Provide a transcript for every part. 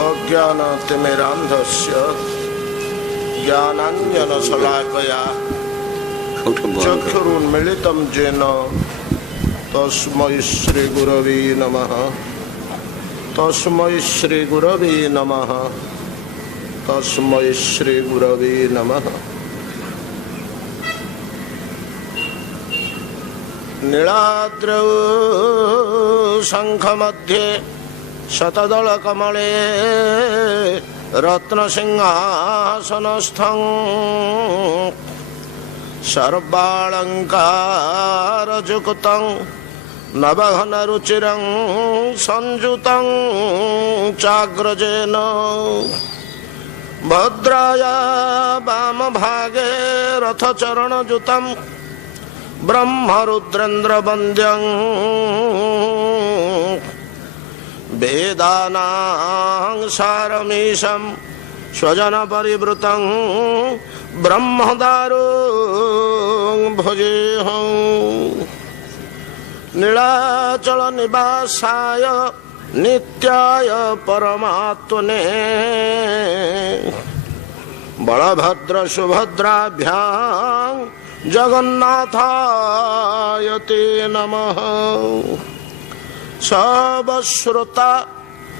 अज्ञानतिमिरान्धस्य ज्ञानाञ्जनशलाकया चक्षुरुन्मीलितं येन तस्मै श्रीगुरवे नमः। तस्मै श्रीगुरवे नमः। तस्मै श्रीगुरवे नमः। नीलाद्रौ शंखमध्ये शतदलकमले रत्नसिंहासनस्थं सर्वालंकारयुक्तं नवघनरुचिरं संयुतं चाग्रजेन भद्राया वामभागे रथचरणयुतं ब्रह्मरुद्रेन्द्रवन्द्यं वेदानां सारमीशं स्वजनपरिवृतं ब्रह्मदारुं भजेऽहं। नीलाचल निवासाय नित्याय परमात्मने बलभद्र सुभद्राभ्यां जगन्नाथाय ते नमः। सब श्रोता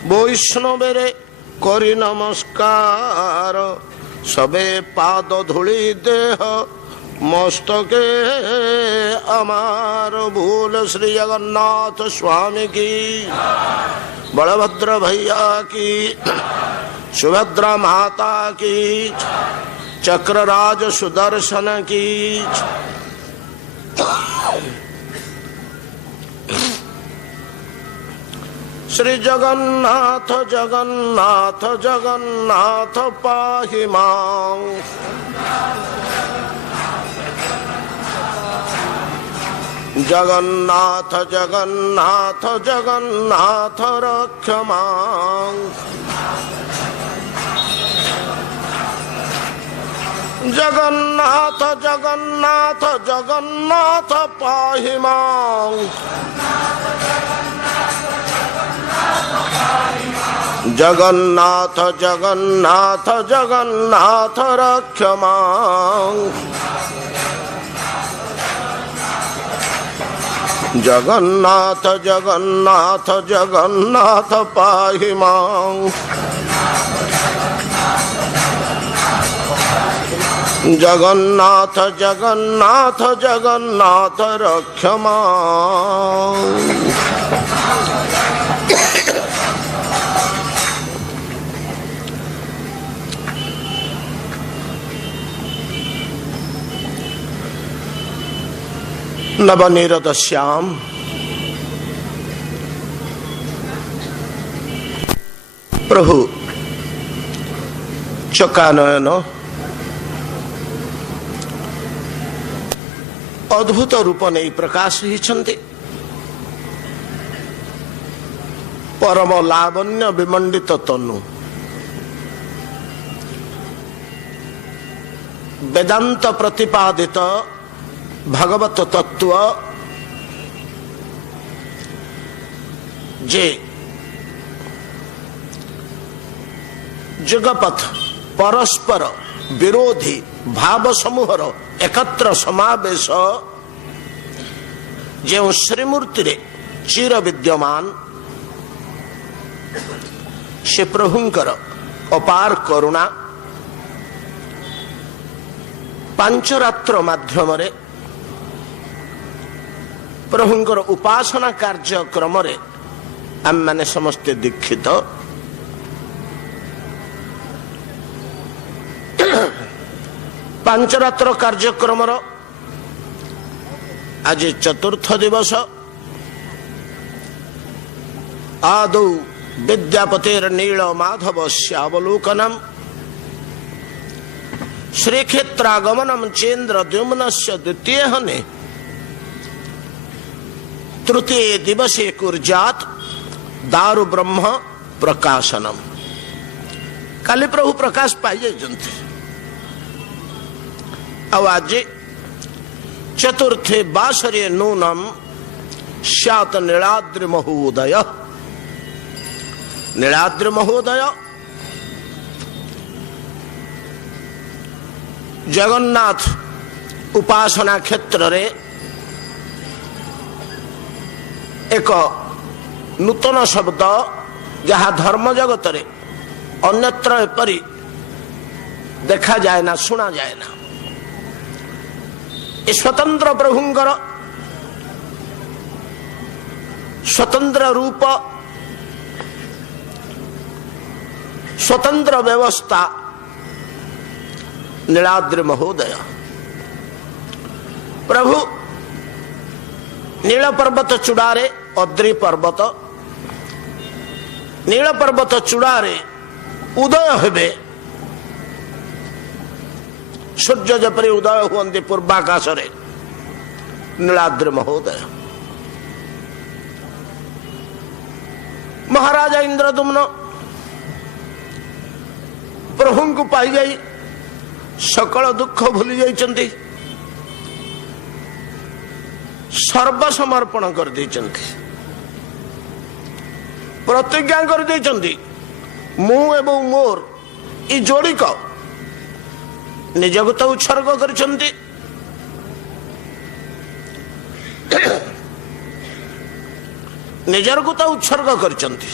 वैष्णवेरे करी नमस्कार सबे पाद धूलि देह मस्तके अमार भूल श्री जगन्नाथ स्वामी की बलभद्र भैया की सुभद्रा माता की चक्रराज सुदर्शन की। श्री जगन्नाथ जगन्नाथ जगन्नाथ पाहि मां। जगन्नाथ जगन्नाथ जगन्नाथ रक्ष मां। जगन्नाथ जगन्नाथ जगन्नाथ पाहि मां। जगन्नाथ जगन्नाथ जगन्नाथ रक्ष मां। जगन्नाथ जगन्नाथ जगन्नाथ पाहि मां। जगन्नाथ जगन्नाथ जगन्नाथ रक्ष मां। नवनीरदश्याम प्रभु चकानयन अद्भुत रूप नहीं प्रकाश ही परम लावण्य विमंडित तनु वेदांत प्रतिपादित भगवत तत्व जे जगपथ परस्पर विरोधी भाव समूहर एकत्र समावेश जो श्रीमूर्ति रे चिर विद्यमान से प्रभुंकर अपार करुणा पांचरात्र माध्यम रे प्रभुंकर उपासना कार्यक्रम रे आम माने समस्ते दीक्षित। पांचरात्र कार्यक्रम आज चतुर्थ दिवस। आदौ विद्यापतिर नील माधव श्यावलोकनम श्रीक्षेत्रागमनम चेन्द्र द्युम्नस्य द्वितीय हने तृतीय दिवसे कुर्जात दारु ब्रह्म प्रकाशनम। काली प्रभु प्रकाश पाई जाते आज चतुर्थे बासरे नूनम स्यात् नीलाद्रि महोदय। नीलाद्रि महोदय जगन्नाथ उपासना क्षेत्र रे एक नूतन शब्द जहाँ धर्म जगत रे अन्यत्र एपरी देखा जाए ना, सुना जाए ना। स्वतंत्र प्रभुंकर स्वतंत्र रूप, स्वतंत्र व्यवस्था नीलाद्रि महोदय प्रभु नील पर्वत चूड़ारे अद्रि पर्वत नील पर्वत चूड़ारे उदय हेबे। सूर्य जपरी उदय हुअन्ति पूर्वाकाश रे नीलाद्रि महोदय। महाराजा इंद्रदुम्न प्रभु को पाई जाई सकल दुख भूली जाइछन्ति, सर्वसमर्पण कर देइछन्ति, प्रतिज्ञा कर देइछन्ति मु एवं मोर ई जोड़िक निजको तो उत्सर्ग करिछन्ति। निजर को तो उत्सर्ग करिछन्ति,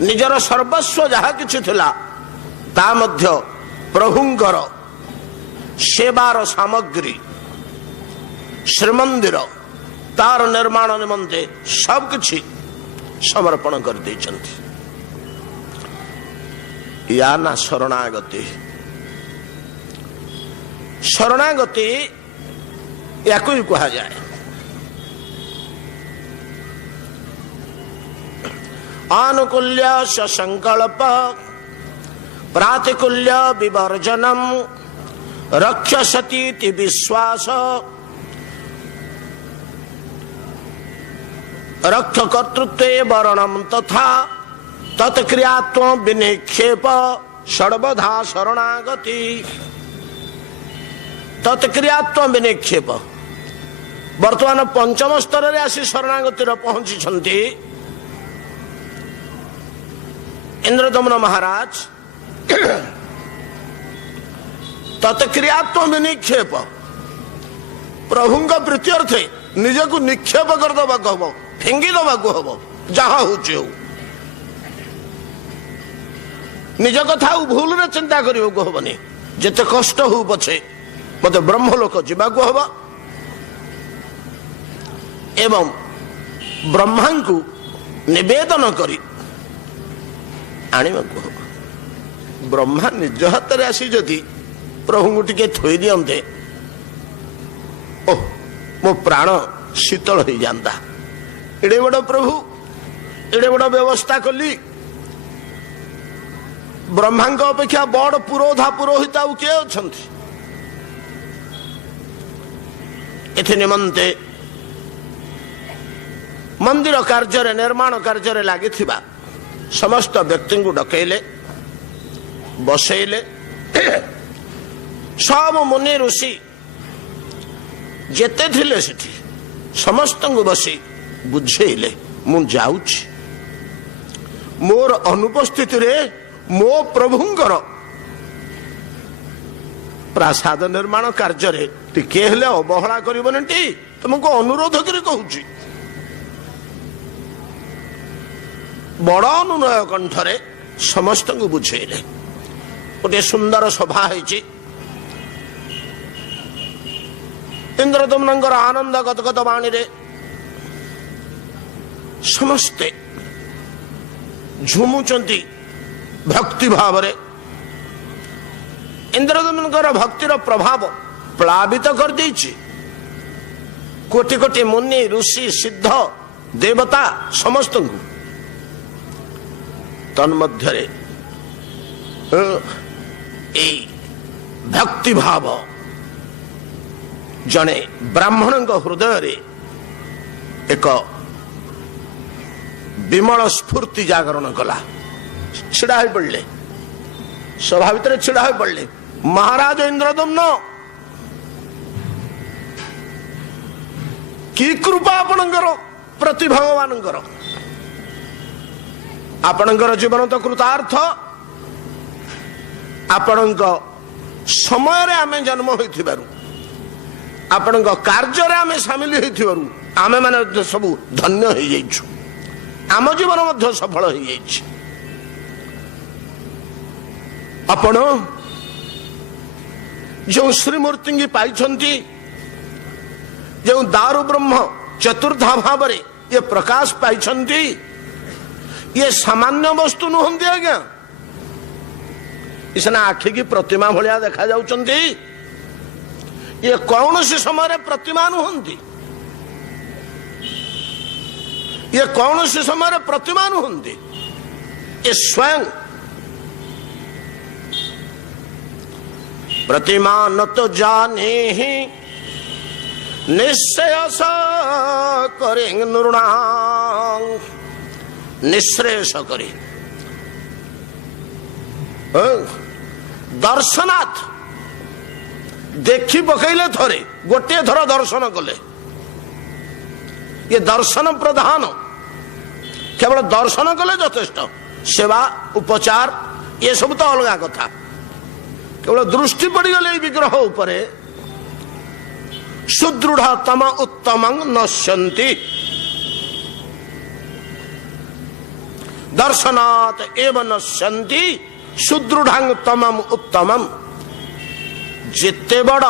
निजर सर्वस्व जहा किछि थिला ता मध्य प्रभुंकर सेवार सामग्री श्रीमंदिर तार निर्माण निमंते सब किछि समर्पण कर देइछन्ति। या ना शरणागति, शरणागति याकू ही कहा जाए। आनुकूल्य संकल्प प्रातिकूल्य विवर्जनम रक्षसती विश्वास रक्षकर्तृत्वे वर्णम तथा तत्क्रियात्व विनिक्षेप सर्वधा शरणागति। तत्क्रियात्व विनिक्षेप वर्तमान पंचम स्तर रे आसी शरणागतिर पहुंची इंद्रदमन महाराज। तत्क्रियात्व विनिक्षेप प्रभु प्रीत्यर्थे निजको निक्षेप करदबा हम, फिंगी दबा हम, जहा होचे हो निज कथा भूल रे चिंता करियो को हबनी। जेते कष्ट हो पछे मते ब्रह्मलोक जीवा को हबा एवं ब्रह्मा को निवेदन करी आनिबा को हबा। ब्रह्मा निज हाथ रे आसी जदि प्रभु को टिके थोई दियंते ओ मो प्राण शीतल हो जाता। एडे बड़ प्रभु एडे बड़ व्यवस्था कली। ब्रह्मा अपेक्षा बड़ पुरोधा पुरोहित आउ किए अछंती। एथि निमंते मंदिर कार्य निर्माण कार्य लगी समस्त व्यक्ति को डकैले, बसैले। सब मुनि ऋषि जेते थिले सेठी समस्त को बसी बुझेले मु जाउछि मोर अनुपस्थित रे मो प्रभुंकर प्रासाद निर्माण कार्य रे टिके हेले अवहेला करबनि टी तुमको अनुरोध करी कहूछि। बड़ अनुनय कंठरे समस्त को बुझेले। गोटे सुंदर सभा है इंद्रदम्नंकर आनंद गदगद वाणी रे समस्ते झुमुचंती भक्ति भाव रे। इंद्रदम्नकर भक्तिर प्रभाव प्लावित कर देछि कोटि कोटि मुनि ऋषि सिद्ध देवता समस्त को। तन्मध्यरे ए भक्ति भाव जने ब्राह्मण हृदय रे एक विमल स्फूर्ति जागरण कला। छिड़ा हो पड़े सभा भितर छिड़ा हो पड़े महाराज इंद्रदम्न की कृपा आपणकर प्रति भगवानकर। आपणकर जीवन तो कृतार्थ। आपणक समय आमे जन्म होइथिबारु आपण कार्य आमे सामिल होइथिबारु आमे माने सबु धन्य हो जाइछु आम जीवन मध्य सफल हो जाइछि। आपण जो श्रीमूर्ति की पाइछंती जो दारु ब्रह्म चतुर्धा भाव ये प्रकाश पाइछंती ये सामान्य वस्तु नुहंती आज्ञा इसना आखि की प्रतिमा भलिया देखा जाउछंती ये कौन सी समय प्रतिमा नुहंती ये कौन सी समय प्रतिमा नुहंती ये स्वयं प्रतिमा न तो जाने ही निश्चय करेंगे नृणांग निश्रेष करे दर्शनाथ देखी पकईले थरे गोटे थर दर्शन कले ये दर्शन प्रधान केवल दर्शन कले यथेष्ट सेवा उपचार ये सब तो अलग कथा केवल दृष्टि पड़गले विग्रह उपरे सुदृढ़ तम उत्तम नश्यन्ति दर्शनात् एव नश्यन्ति सुदृढ़ तमम उत्तमम जिते बड़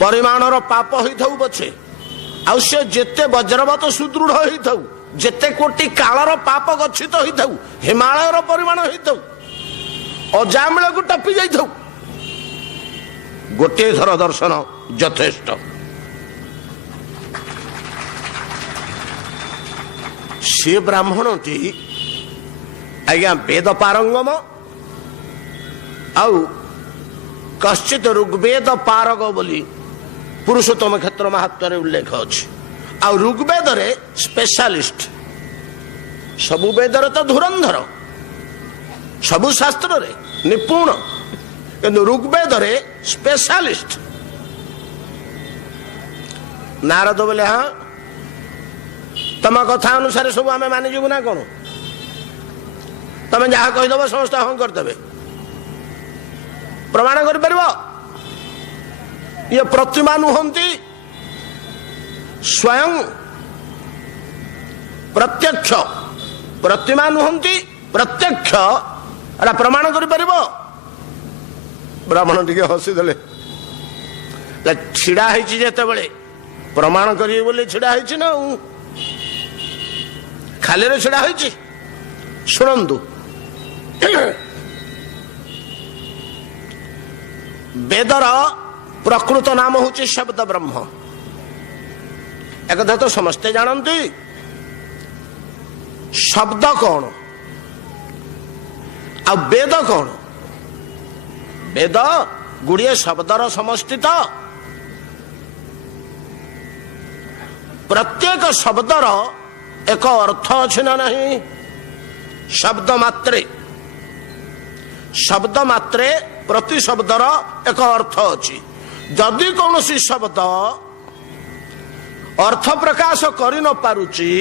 परिमाणर पाप होइथाउ पछे आउ से जेते वज्रवत सुदृढ़ होइथाउ जेते कोटि कालर पाप गच्छित होइथाउ हिमालयर परिमाण होइथाउ अजामिल को टपी जाइथाउ गोटे थर दर्शन यथेष्ट। से ब्राह्मणटी आज्ञा वेद पारंगम आउ कश्चित ऋग्वेद पारग बोली पुरुषोत्तम क्षेत्र महात्म्य उल्लेख अच्छी आउ ऋग्वेद रे स्पेशलिस्ट सबु वेद तो धुरंधर सबु शास्त्र रे निपुण किंतु ऋग्वेद रे स्पेशलिस्ट नारद बोले हाँ तम कथा अनुसार सब आम मानिजु ना कौन तमें जहाँ कहीदेव समस्त हाँ करदे प्रमाण कर ये प्रतिमा नुहंती स्वयं प्रत्यक्ष प्रतिमा नुहंती प्रत्यक्ष एटा प्रमाण कर ब्राह्मण टी हसीदे छिड़ा होते बड़े प्रमाण करिए बोले छिड़ा होती ना खाली छिड़ा होती शुणु वेदर प्रकृत नाम हूँ शब्द ब्रह्म एक कथा तो समस्ते जानती शब्द कौन आ वेद कौन वेद गुड़िए शब्दर समष्टि तो प्रत्येक शब्दर एक अर्थ अच्छी ना नहीं शब्द मात्रे प्रति शब्दर एक अर्थ अच्छी जदि कौन सी शब्द अर्थ प्रकाश कर न पारुची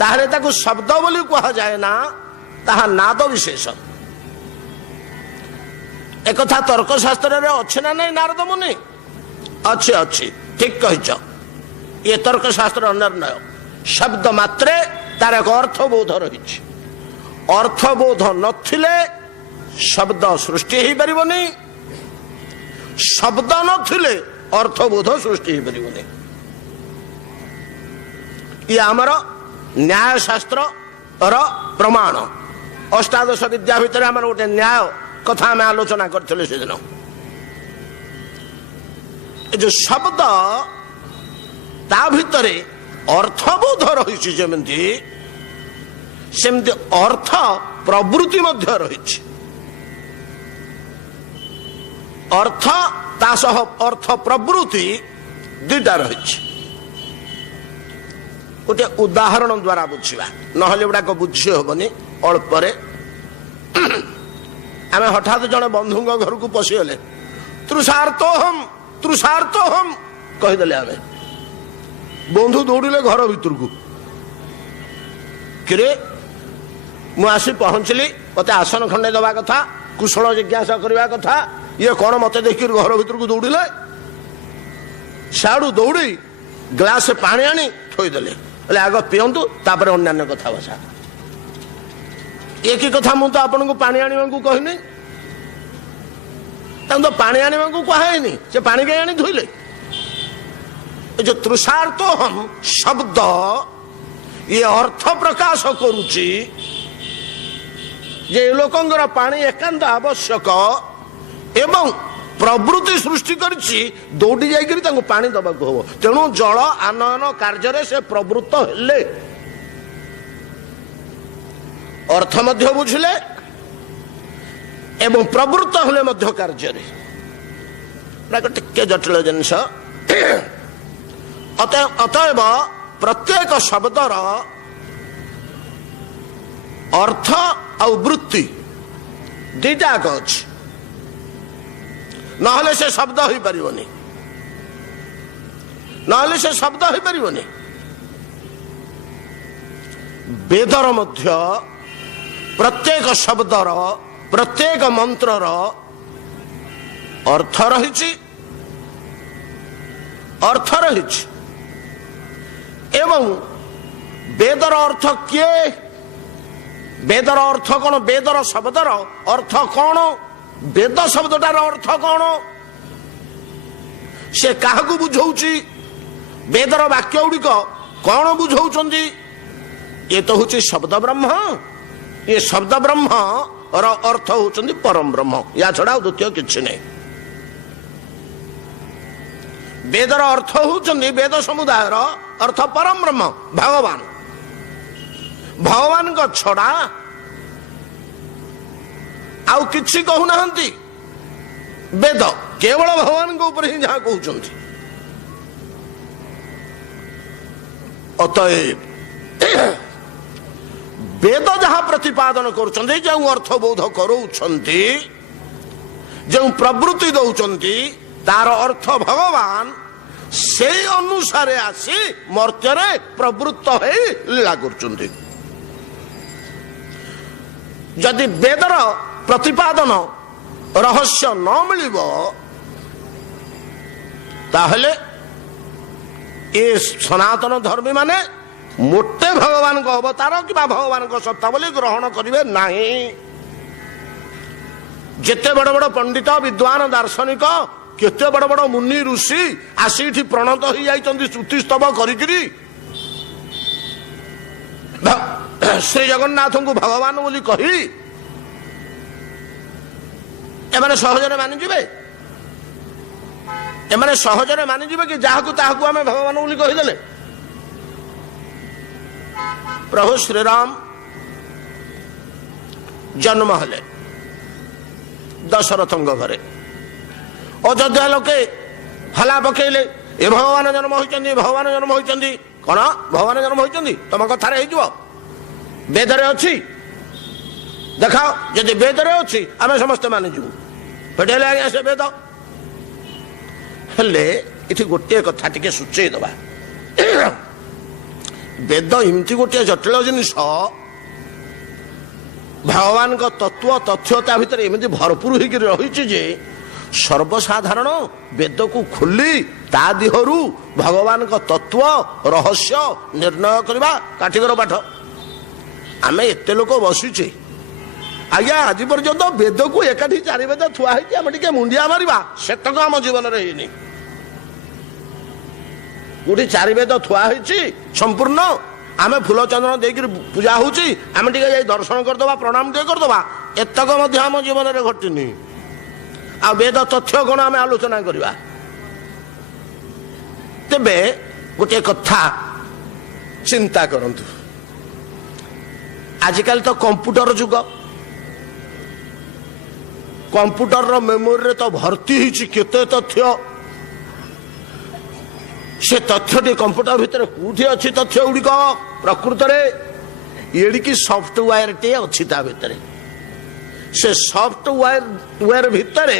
ताहले ताकू शब्द बोली कहा जाए ना ताहा नाद विशेष एक कथा तर्कशास्त्र रे अच्छे ना नहीं नारद मुनि अच्छे अच्छी ठीक कह ये तर्कशास्त्र निर्णय शब्द मात्रे तार एक अर्थबोध रही अर्थबोध नथिले शब्द सृष्टि हो पारिबनी शब्द नथिले अर्थबोध सृष्टि हो पारिबनी ये आमर न्याय शास्त्र प्रमाण अष्टादश विद्या भितर आम गोटे न्याय कथा आम आलोचना करथिले से दिन जो शब्द ता भितरे अर्थबोध रही जमी सेमती अर्थ प्रवृत्ति मध्य रही अर्थ तासह अर्थ प्रवृत्ति दुईटा रही गोटे उदाहरण द्वारा बुझा ना गुड़ाक बुझी हेनी अल्पे आम हठात जड़े बंधु घर को पशिगले तृषार्थ हम कहीदे आम बंधु दौड़े घर भितर को किरे मुझे पहुंचली मत आसन खंडे दवा कथा कुशल जिज्ञासा करने कथा ये कौन मत देख घर भर को दौड़े साड़ू दौड़ी ग्लास पानी आनी थोदेले आग पींतु तापर अन्य कथा बसा एक ही कथा मुझे आपन को पानी आने को कहनी तो पानी आने को कहेनी से पानी कहीं आनी धोइले जो तृषार्थ हम शब्द ये अर्थ प्रकाश करुची जे लोकंगर पानी एकांत आवश्यक एवं प्रवृत्ति सृष्टि करछि दौड़ी जाइकरी तांको पानी दबाको हो तेणु जल आनयन कार्य से प्रवृत्त हेले अर्थ मध्य बुझिले एवं प्रवृत्त हेले मध्य कार्य टिके जटिल जिनस अतएव प्रत्येक शब्दर अर्थ आ वृत्ति दुईटाक अच्छी नहले से शब्द हो पारिबनी नहले से शब्द हो पारिबनी वेदर मध्य प्रत्येक शब्दर प्रत्येक मंत्रर अर्थ रही एवं वेदर अर्थ किए वेदर अर्थ कौन वेदर शब्दर अर्थ कौन वेद शब्दटार अर्थ कौन से क्या बुझाऊँ वेदर वाक्य गुड़िक कौन बुझाऊँ ये तो हूँ शब्द ब्रह्म ये शब्द ब्रह्म अर्थ होती परम ब्रह्म या छड़ा द्वितीय किसी नहीं वेदर अर्थ होती वेद समुदाय अर्थ परम ब्रह्म भगवान भगवान को छड़ा आउ किछि कहूना वेद केवल भगवान को ऊपर ही जहाँ कहते अतएव वेद जहाँ प्रतिपादन करुछन्ति जो अर्थ बोध करूछन्ति जो प्रवृत्ति दौरान तार अर्थ भगवान से अनुसार आसी मर्त्य प्रवृत्त हो लीला करुछन्ति जदि वेदर प्रतिपादन रहस्य न मिलिब ताहले ये सनातन धर्मी माने मोटे भगवान को अवतार कि भगवान को सत्ता बोली ग्रहण करेंगे नहीं जेते बड़ बड़ पंडित विद्वान दार्शनिक केते बड़ बड़ मुनि ऋषि आसी प्रणत हो जाइछन्ति स्तुति स्तव करिकरी श्री जगन्नाथ को भगवान बोली कही एमाने सहजरे मानिजिबे एमाने सहजरे मानिजिबे कि जाहाकु ताहाकु आमे भगवान बोली कहिदेले प्रभु श्रीराम जन्म हेले दशरथ घरे अयोध्या लोके हला पकेले ए भगवान जन्म होइचंदी भगवान जन्म होइचंदी कौन भगवान जन्म होइचंदी तुम कथारे होइजो वेदरे अच्छी देखाओ जदि वेदरे अच्छी आम समस्त मानिजु पेटेले आज्ञा से वेद हेले इति गोटे कथा टिके सूचई दबा वेद इमती गोटे जटिल जिनिस भगवान का तत्व तथ्यता भितर एमती भरपूर होकर रही जे सर्वसाधारण वेद को खोली ता दिहरु भगवान का तत्व रहस्य निर्णय करवा काठिकर पाठ आम एत लोक बसुचे आज्ञा आज पर्यंत वेद को एकाठी चारि वेद थुआ टे मुंडिया मारिबा सेतक आम जीवन में गोटे चारि वेद थुआ संपूर्ण आम फूल चंदन देकर पूजा होची आम टे दर्शन करदे प्रणाम टे करदे एतक आम जीवन में घटनी आ वेद तथ्य कौन आम आलोचना करवा तेबे गोटे कथा चिंता करंतु आजिकल तो कंप्यूटर जुग कंप्यूटर रो मेमोरी रे तो भर्ती होची केते तथ्य से तथ्य कंप्यूटर भितर कौटी अच्छी तथ्य गुड़िक प्रकृत एड़िकी सॉफ्टवेयर टे अच्छी ता भितर से सॉफ्टवेयर भितर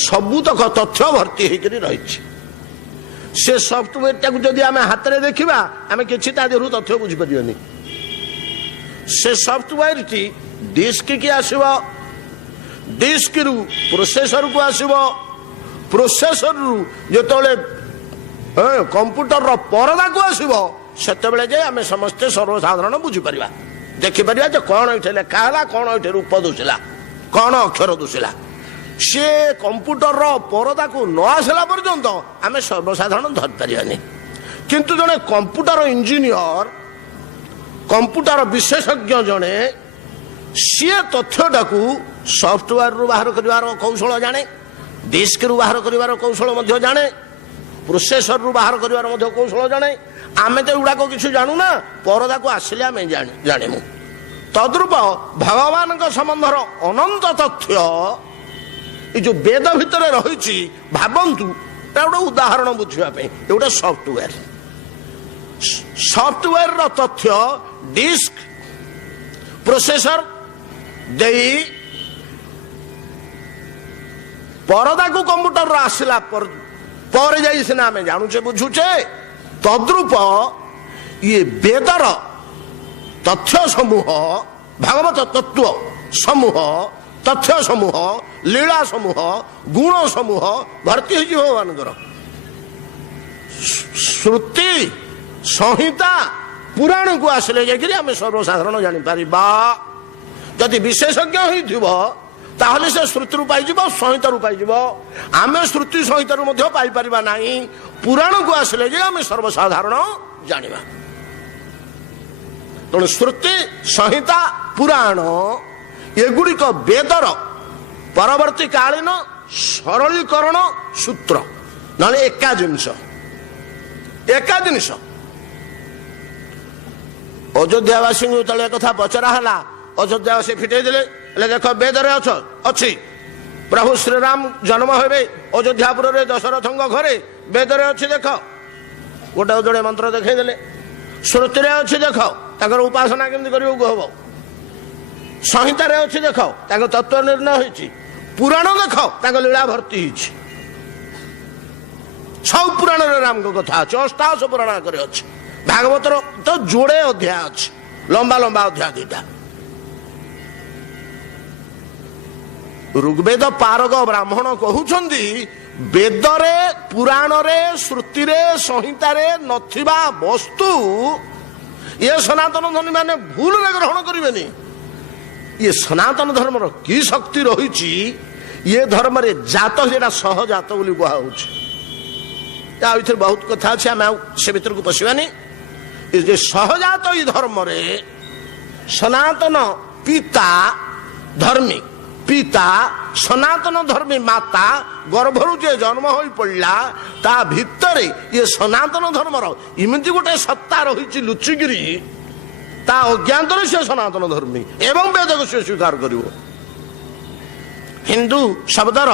सबुतक तथ्य भर्ती होकर रही से सॉफ्टवेयर टाक जदि आम हाथ में देखा आम कि तथ्य बुझीपारे से सॉफ्टवेयर टी डिस्क की आसव डिस्क रु प्रोसेसर को आसव प्रोसेसर रु जो कंप्यूटर परदा को आसव से आम समस्ते सर्वसाधारण बुझीपर देखिपर कौन ये लेखाला कौन ये रूप दूसला कौन अक्षर दूसला सी कंप्यूटर परदा को न आसला पर्यंत आम सर्वसाधारण धरिपारानी किंतु जड़े कंप्यूटर इंजीनियर कंप्यूटर विशेषज्ञ जड़े सी तथ्यटा को सॉफ्टवेयर रु बाहर कर कौशल जाने डिस्क रु बाहर कर कौशल जाने प्रोसेसर रु बाहर कर कौशल जाने आम तो एगुड़ाक किसी जानू ना परदा को आसिले आम जानू तद्रूप भगवान संबंधर अनंत तथ्य ये जो वेद भितर रही भावतु गोटे उदाहरण बुझापी गोटे सॉफ्टवेयर सॉफ्टवेयर तथ्य डिस्क प्रोसेसर दे परदा को कंप्यूटर आसला पर जाई सिना आम जानूचे बुझुचे तद्रूप ये वेदर तथ्य समूह भागवत तत्व समूह तथ्य समूह लीला समूह गुण समूह भर्ती हो भगवान श्रुति संहिता पुराण को आसिले जाकि आम सर्वसाधारण जापर जदि विशेषज्ञ होता से श्रुति रू पाई संहिता रू पाई आम श्रुति संहिता रू पाइपर ना पुराण को आसिले आम सर्वसाधारण जाना तेणु श्रुति संहिता पुराण एगुड़िक वेदर परवर्ती कालीन सरलीकरण सूत्र ना एका जिनस अयोध्यावासी जो कथा पचरा है अयोध्यावासी फिटे देले देख वेदर अच्छी प्रभु श्रीराम जन्म हे अयोध्यापुर दशरथ घरे वेदर अच्छी देख गोटे जोड़े मंत्र देखईदे श्रुति अच्छी देख उपासना केमती हम संहितार अच्छी देख तत्व निर्णय होती पुराण देख लीला भर्ती सब पुराण राम कथा अच्छे अष्टादश पुराण अच्छे भागवतर तो जोड़े अध्याय अच्छे लंबा लंबा अध्याय दुईटा ऋग्वेद पारग ब्राह्मण कहउछंदी वेदरे पुराणरे श्रुतिरे संहितारे नथिबा वस्तु ये सनातन धर्मी माने भूल रे ग्रहण करिवेनी ये सनातन धर्मर की शक्ति रही ये धर्म रे जात जेटा सहजात बोली कहा बहुत कथा अच्छे आम से भर को पशिबानी ये सहजात ये धर्म रे सनातन पिता धर्मी पिता सनातन धर्मी माता गर्भरु जे जन्म हो पड़ा ता भितरे ये सनातन धर्मर इमती गोटे सत्ता रही लुचिकी ता अज्ञात से सनातन धर्मी एवं वेद को से स्वीकार कर हिंदू शब्दर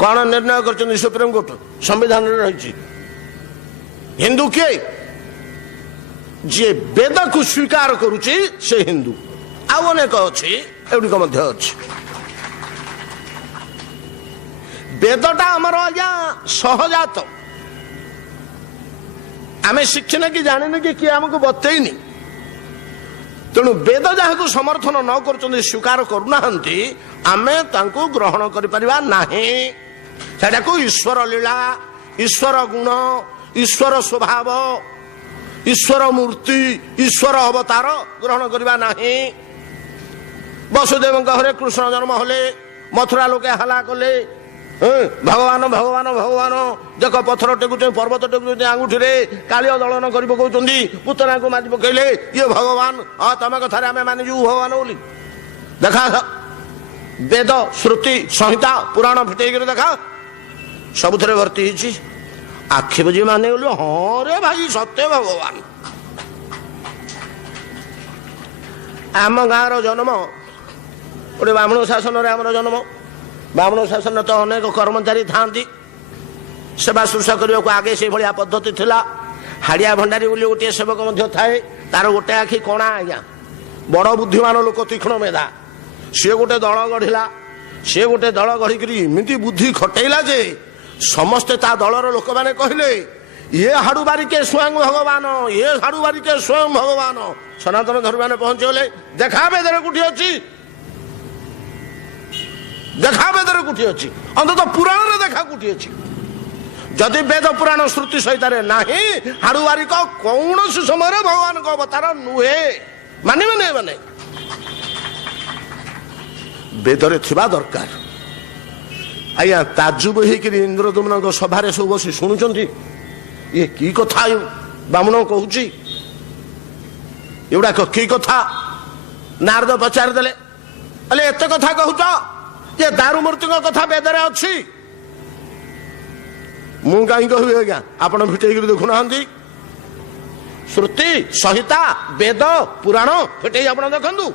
कौन निर्णय कर सुप्रीम कोर्ट संविधान रही हिंदू किए जे वेद को स्वीकार करुच्ची से हिंदू आउ अनेक अच्छी एगुड़िक अच्छी वेदटा आमर आज्ञा सहजात आम शिक्षण कि जाने कि किए आमको बतईनी तेणु वेद जहाँ को समर्थन न कर स्वीकार करूना आम ग्रहण कर ईश्वर लीला ईश्वर गुण ईश्वर स्वभाव ईश्वर मूर्ति ईश्वर अवतार ग्रहण करवा नहीं वसुदेव घरे कृष्ण जन्म होले मथुरा लोके हला कले भगवान भगवान भगवान देख पथर टेकुचे पर्वत टेकुचे आंगुठी कालिया दलन कर पकाउछंदी पुतना को मारी पकईले ये भगवान हाँ तुम कथार आम मानिजु भगवान बोली देखा वेद श्रुति संहिता पुराण फिटेक देखा सबुथ भर्ती आखि बुझी माने हाँ रे भाई सत्य भगवान आम गाँव जन्म गोटे ब्राह्मण शासन आमर जन्म ब्राह्मण शासन तो अनेक कर्मचारी था सेवा शुश्रूषा करने को आगे से भाया पद्धति थिला हाड़िया भंडारी बोली गोटे सेवक थाए तार गोटे आखि कणा आज्ञा बड़ बुद्धिमान लोक तीक्ष्ण मेधा सी गोटे दल गढ़ला सी गोटे दल गढ़ी इमिति बुद्धि खटेला जे समस्ते ता दलर लोक मैंने कहले ये हाड़ू बारिके स्वयं भगवान ये हाड़ू बारिके स्वयं भगवान ସନାତନ ଧର୍ମୀ ମାନେ ପହଞ୍ଚିଗଲେ, ଦେଖା ବେଦରେ କୋଉଠି ଅଛି, ଦେଖା ବେଦରେ କୋଉଠି ଅଛି, ଅନ୍ତତଃ ପୁରାଣରେ ଦେଖା କୋଉଠି ଅଛି। ଯଦି ବେଦ ପୁରାଣ ଶ୍ରୁତି ସହିତରେ ନାହିଁ, ହାଡୁ ବାରିକ କୌଣସି ସମୟରେ ଭଗବାନଙ୍କ ଅବତାର ନୁହେଁ, ମାନିବେ ନାହିଁ। ମାନେ ବେଦରେ ଥିବା ଦରକାର। ଆଜ୍ଞା ତାଜୁବ ହେଇକିରି ଇନ୍ଦ୍ରଦୁମ୍ନଙ୍କ ସଭାରେ ସବୁ ବସି ଶୁଣୁଛନ୍ତି, ଇଏ କି କଥା ବାମୁଣ କହୁଛି, ଏଗୁଡାକ କି କଥା? ନାରଦ ପଚାରିଦେଲେ, ହେଲେ ଏତେ କଥା କହୁଛ, ଯେ ଦାରୁମୂର୍ତ୍ତିଙ୍କ କଥା ବେଦରେ ଅଛି, ମୁଁ କାହିଁ କହିବି ଆଜ୍ଞା? ଆପଣ ଫିଟେଇକିରି ଦେଖୁନାହାନ୍ତି, ଶ୍ରୁତି ସଂହିତା ବେଦ ପୁରାଣ ଫିଟେଇ ଆପଣ ଦେଖନ୍ତୁ,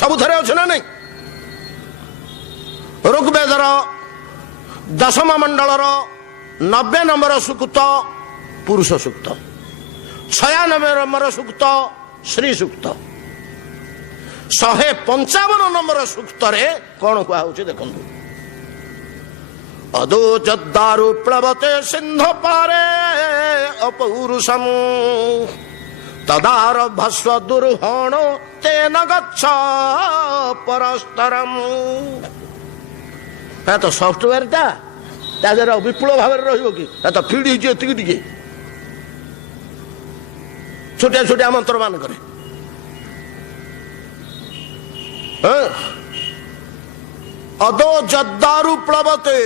ସବୁଥିରେ ଅଛି ନା ନାଇଁ? ଋଗ୍ବେଦର 10ମ ମଣ୍ଡଳର 90 ନମ୍ବର ସୂକ୍ତ ପୁରୁଷ ସୂକ୍ତ, 96 ନମ୍ବର ସୂକ୍ତ ଶ୍ରୀ ସୂକ୍ତ, 155 ନମ୍ବର ସୂକ୍ତରେ କଣ କୁହାହଉଛି ଦେଖନ୍ତୁ। ଅଦୋ ଯଦ୍ଦାରୁ ପ୍ଳବତେ ସିନ୍ଧ ପାରେ ଅପୌରୁଷମ୍ ତଦାର ଭସ୍ୱ ଦୁର୍ହଣ ତେନ ଗଚ୍ଛ ପରସ୍ତରମ୍। ତ ସଫ୍ଟୱେରଟା ତା ଦେହରେ ବିପୁଳ ଭାବରେ ରହିବ କି? ତ ଫିଡ୍ ହେଇଛି ଏତିକି ଟିକେ ଛୋଟିଆ ଛୋଟିଆ ମନ୍ତ୍ର ମାନଙ୍କରେ। ଅଦୋ ଯଦ୍ଦାରୁ ପ୍ଳବତେ,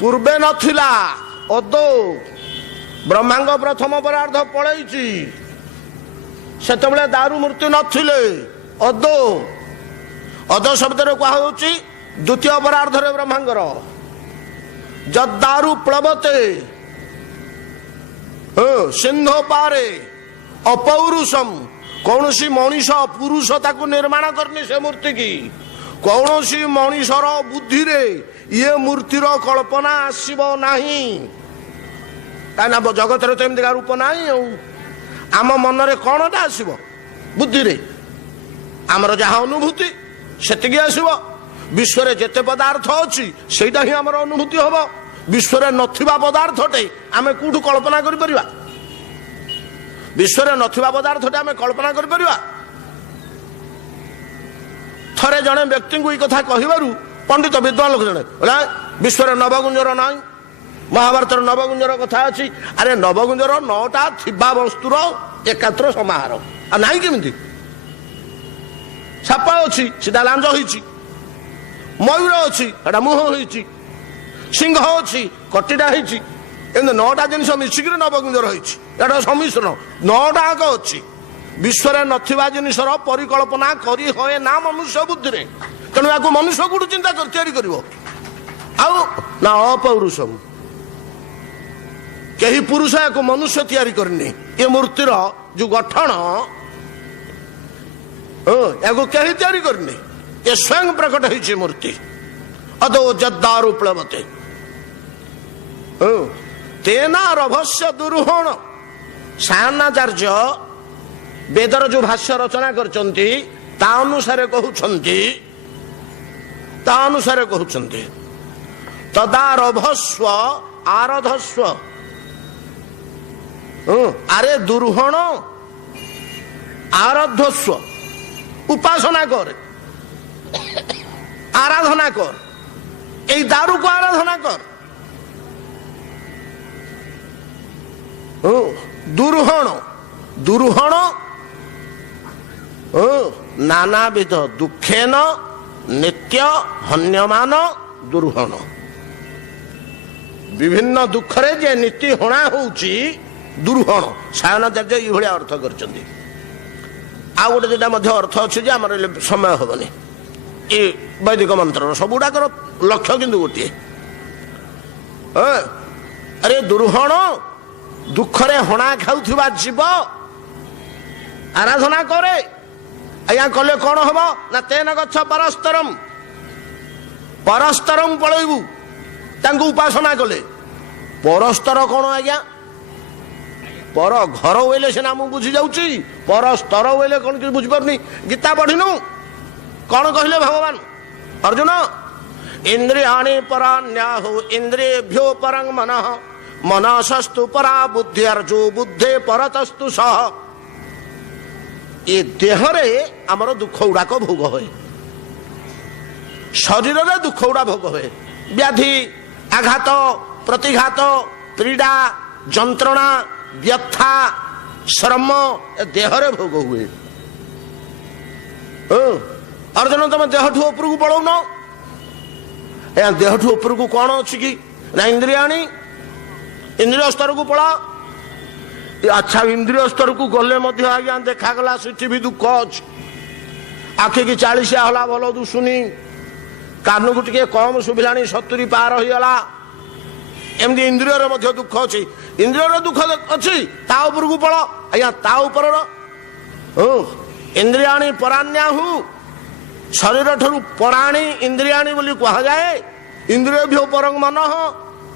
ପୂର୍ବେ ନଥିଲା ଅଦୋ, ବ୍ରହ୍ମାଙ୍କ ପ୍ରଥମ ପରାର୍ଦ୍ଧ ପଳେଇଛି, ସେତେବେଳେ ଦାରୁ ମୂର୍ତ୍ତି ନଥିଲେ। ଅଦୋ, ଅଦୋ ଶବ୍ଦରେ କୁହାଯାଉଛି ଦ୍ୱିତୀୟ ପରାର୍ଦ୍ଧରେ ବ୍ରହ୍ମାଙ୍କର। ଯଦ୍ଦାରୁ ପ୍ଳବତେ ସିନ୍ଧ ପାରେ ଅପୌରୁଷମ୍, କୌଣସି ମଣିଷ ପୁରୁଷ ତାକୁ ନିର୍ମାଣ କରିନି ସେ ମୂର୍ତ୍ତି କି। କୌଣସି ମଣିଷର ବୁଦ୍ଧିରେ ଇଏ ମୂର୍ତ୍ତିର କଳ୍ପନା ଆସିବ ନାହିଁ, କାହିଁକିନା ଜଗତରେ ତ ଏମିତିକା ରୂପ ନାହିଁ। ଆଉ ଆମ ମନରେ କଣଟା ଆସିବ? ବୁଦ୍ଧିରେ ଆମର ଯାହା ଅନୁଭୂତି ସେତିକି ଆସିବ। ବିଶ୍ୱରେ ଯେତେ ପଦାର୍ଥ ଅଛି ସେଇଟା ହିଁ ଆମର ଅନୁଭୂତି ହବ। ବିଶ୍ୱରେ ନଥିବା ପଦାର୍ଥଟେ ଆମେ କୋଉଠୁ କଳ୍ପନା କରିପାରିବା? ବିଶ୍ୱରେ ନଥିବା ପଦାର୍ଥଟେ ଆମେ କଳ୍ପନା କରିପାରିବା? ଥରେ ଜଣେ ବ୍ୟକ୍ତିଙ୍କୁ ଏଇ କଥା କହିବାରୁ ପଣ୍ଡିତ ବିଦ୍ୱାନ ଲୋକ ଜଣେ ବିଶ୍ୱରେ ନବଗୁଞ୍ଜର ନାହିଁ, ମହାଭାରତର ନବଗୁଞ୍ଜର କଥା ଅଛି। ଆରେ ନବଗୁଞ୍ଜର 9ଟା ଥିବା ବସ୍ତୁର ଏକାତ୍ର ସମାହାର, ଆଉ ନାହିଁ କେମିତି? ସାପ ଅଛି, ସେଟା ଲାଞ୍ଜ ହେଇଛି। ମୟୂର ଅଛି, ସେଟା ମୁହଁ ହେଇଛି। ସିଂହ ଅଛି, କଟିଟା ହେଇଛି। ଏମିତି 9ଟା ଜିନିଷ ମିଶିକିରି ନବଗୁଞ୍ଜର ହେଇଛି। ଏଟା ସମ୍ମିଶ୍ରଣ 9ଟା ଆଗ ଅଛି। ବିଶ୍ୱରେ ନଥିବା ଜିନିଷର ପରିକଳ୍ପନା କରି ହୁଏ ନା ମନୁଷ୍ୟ ବୁଦ୍ଧିରେ। ତେଣୁ ୟାକୁ ମନୁଷ୍ୟ କୋଉଠୁ ଚିନ୍ତା କରି ତିଆରି କରିବ? ଆଉ ନା ଅପୌରୁଷ, କେହି ପୁରୁଷ ୟାକୁ ମନୁଷ୍ୟ ତିଆରି କରିନି। ଏ ମୂର୍ତ୍ତିର ଯୋଉ ଗଠନ ୟାକୁ କେହି ତିଆରି କରିନି, ଏ ସ୍ୱୟଂ ପ୍ରକଟ ହେଇଛି ମୂର୍ତ୍ତି। ଅଦୋ ଯଦ୍ଦାରୁ ପ୍ଳବତେ ତେନା ରଭସ୍ୟ ଦୁର୍ହଣ। ସାୟନାଚାର୍ଯ୍ୟ ବେଦର ଯୋଉ ଭାଷ୍ୟ ରଚନା କରିଛନ୍ତି ତା ଅନୁସାରେ କହୁଛନ୍ତି ତଦାରଭସ୍ୱ ଆରଧସ୍ୱ। ଆରେ ଦୁର୍ହଣ ଆରାଧ୍ୟସ୍ୱ, ଉପାସନା କର, ଆରାଧନା କର, এই দারুকে আরাধনা কর। দুর্হণ দুর্হণ নানাবিধ দুঃখেন নিত্য হন্যমান দুর্হণ। বিভিন্ন দুঃখরে যে নীতি হଣା হଉଛି দুর্হণ। সায়নাচার্য এইভাবে অর্ଥ କରିଛନ୍ତି। ଆଉ ଗୋଟେ যেটা ମଧ୍ୟ ଅର୍ଥ ଅଛି ଯେ ଆମର ସମୟ ହବନି। ଏ ବୈଦିକ ମନ୍ତ୍ରର ସବୁଗୁଡାକର ଲକ୍ଷ୍ୟ କିନ୍ତୁ ଗୋଟିଏ। ଆରେ ଦୁର୍ହଣ, ଦୁଃଖରେ ହଣା ଖାଉଥିବା ଜୀବ ଆରାଧନା କରେ। ଆଜ୍ଞା କଲେ କଣ ହବ ନା ତେନ ଗଛ ପରସ୍ତରମ୍, ପରସ୍ତରମ୍ ପଳେଇବୁ ତାଙ୍କୁ ଉପାସନା କଲେ। ପରସ୍ତର କଣ ଆଜ୍ଞା? ପର ଘର ବୋଇଲେ ସିନା ମୁଁ ବୁଝି ଯାଉଛି, ପରସ୍ତର ବୋଇଲେ କଣ କିଛି ବୁଝିପାରୁନି। ଗୀତା ପଢିନୁ କଣ କହିଲେ ଭଗବାନ ଅର୍ଜୁନ? ଇନ୍ଦ୍ରିୟାଣି ପରାନ୍ୟାହୁ ଇନ୍ଦ୍ରିୟେଭ୍ୟୋ ପରଂ ମନଃ मनसस्तु परा बुद्धि अर्जु बुद्धे परतस्तु सह। ये देहरे आमर दुख गुड़ाक भोग हुए, शरीर में दुख गुड़ा भोग हुए, व्याधि आघात प्रतिघात पीड़ा जंत्रणा व्यथा श्रम देहरे भोग हुए। अर्जुन तुम देहठू उपरकू पलाऊन, देहठू उपरकू कौन अच्छी कि ना इंद्रियाणी, इंद्रिय स्तर को पला। अच्छा इंद्रिय स्तर को गले आज्ञा देखागला सेठी भी दुख अच्छी, आखि की 40 हला भल दुशुनी, कान को टे कम शुभिला 70 पार हो गला, एमती इंद्रिय दुख अच्छी, इंद्रिय दुख अच्छी ता उपरकू पल। आज्ञा ता उपर इंद्रियाणी पराण्याहु, शरीर ठू पराणी इंद्रियाणी बोली कहा जाए। इंद्रिय भी परंग मन,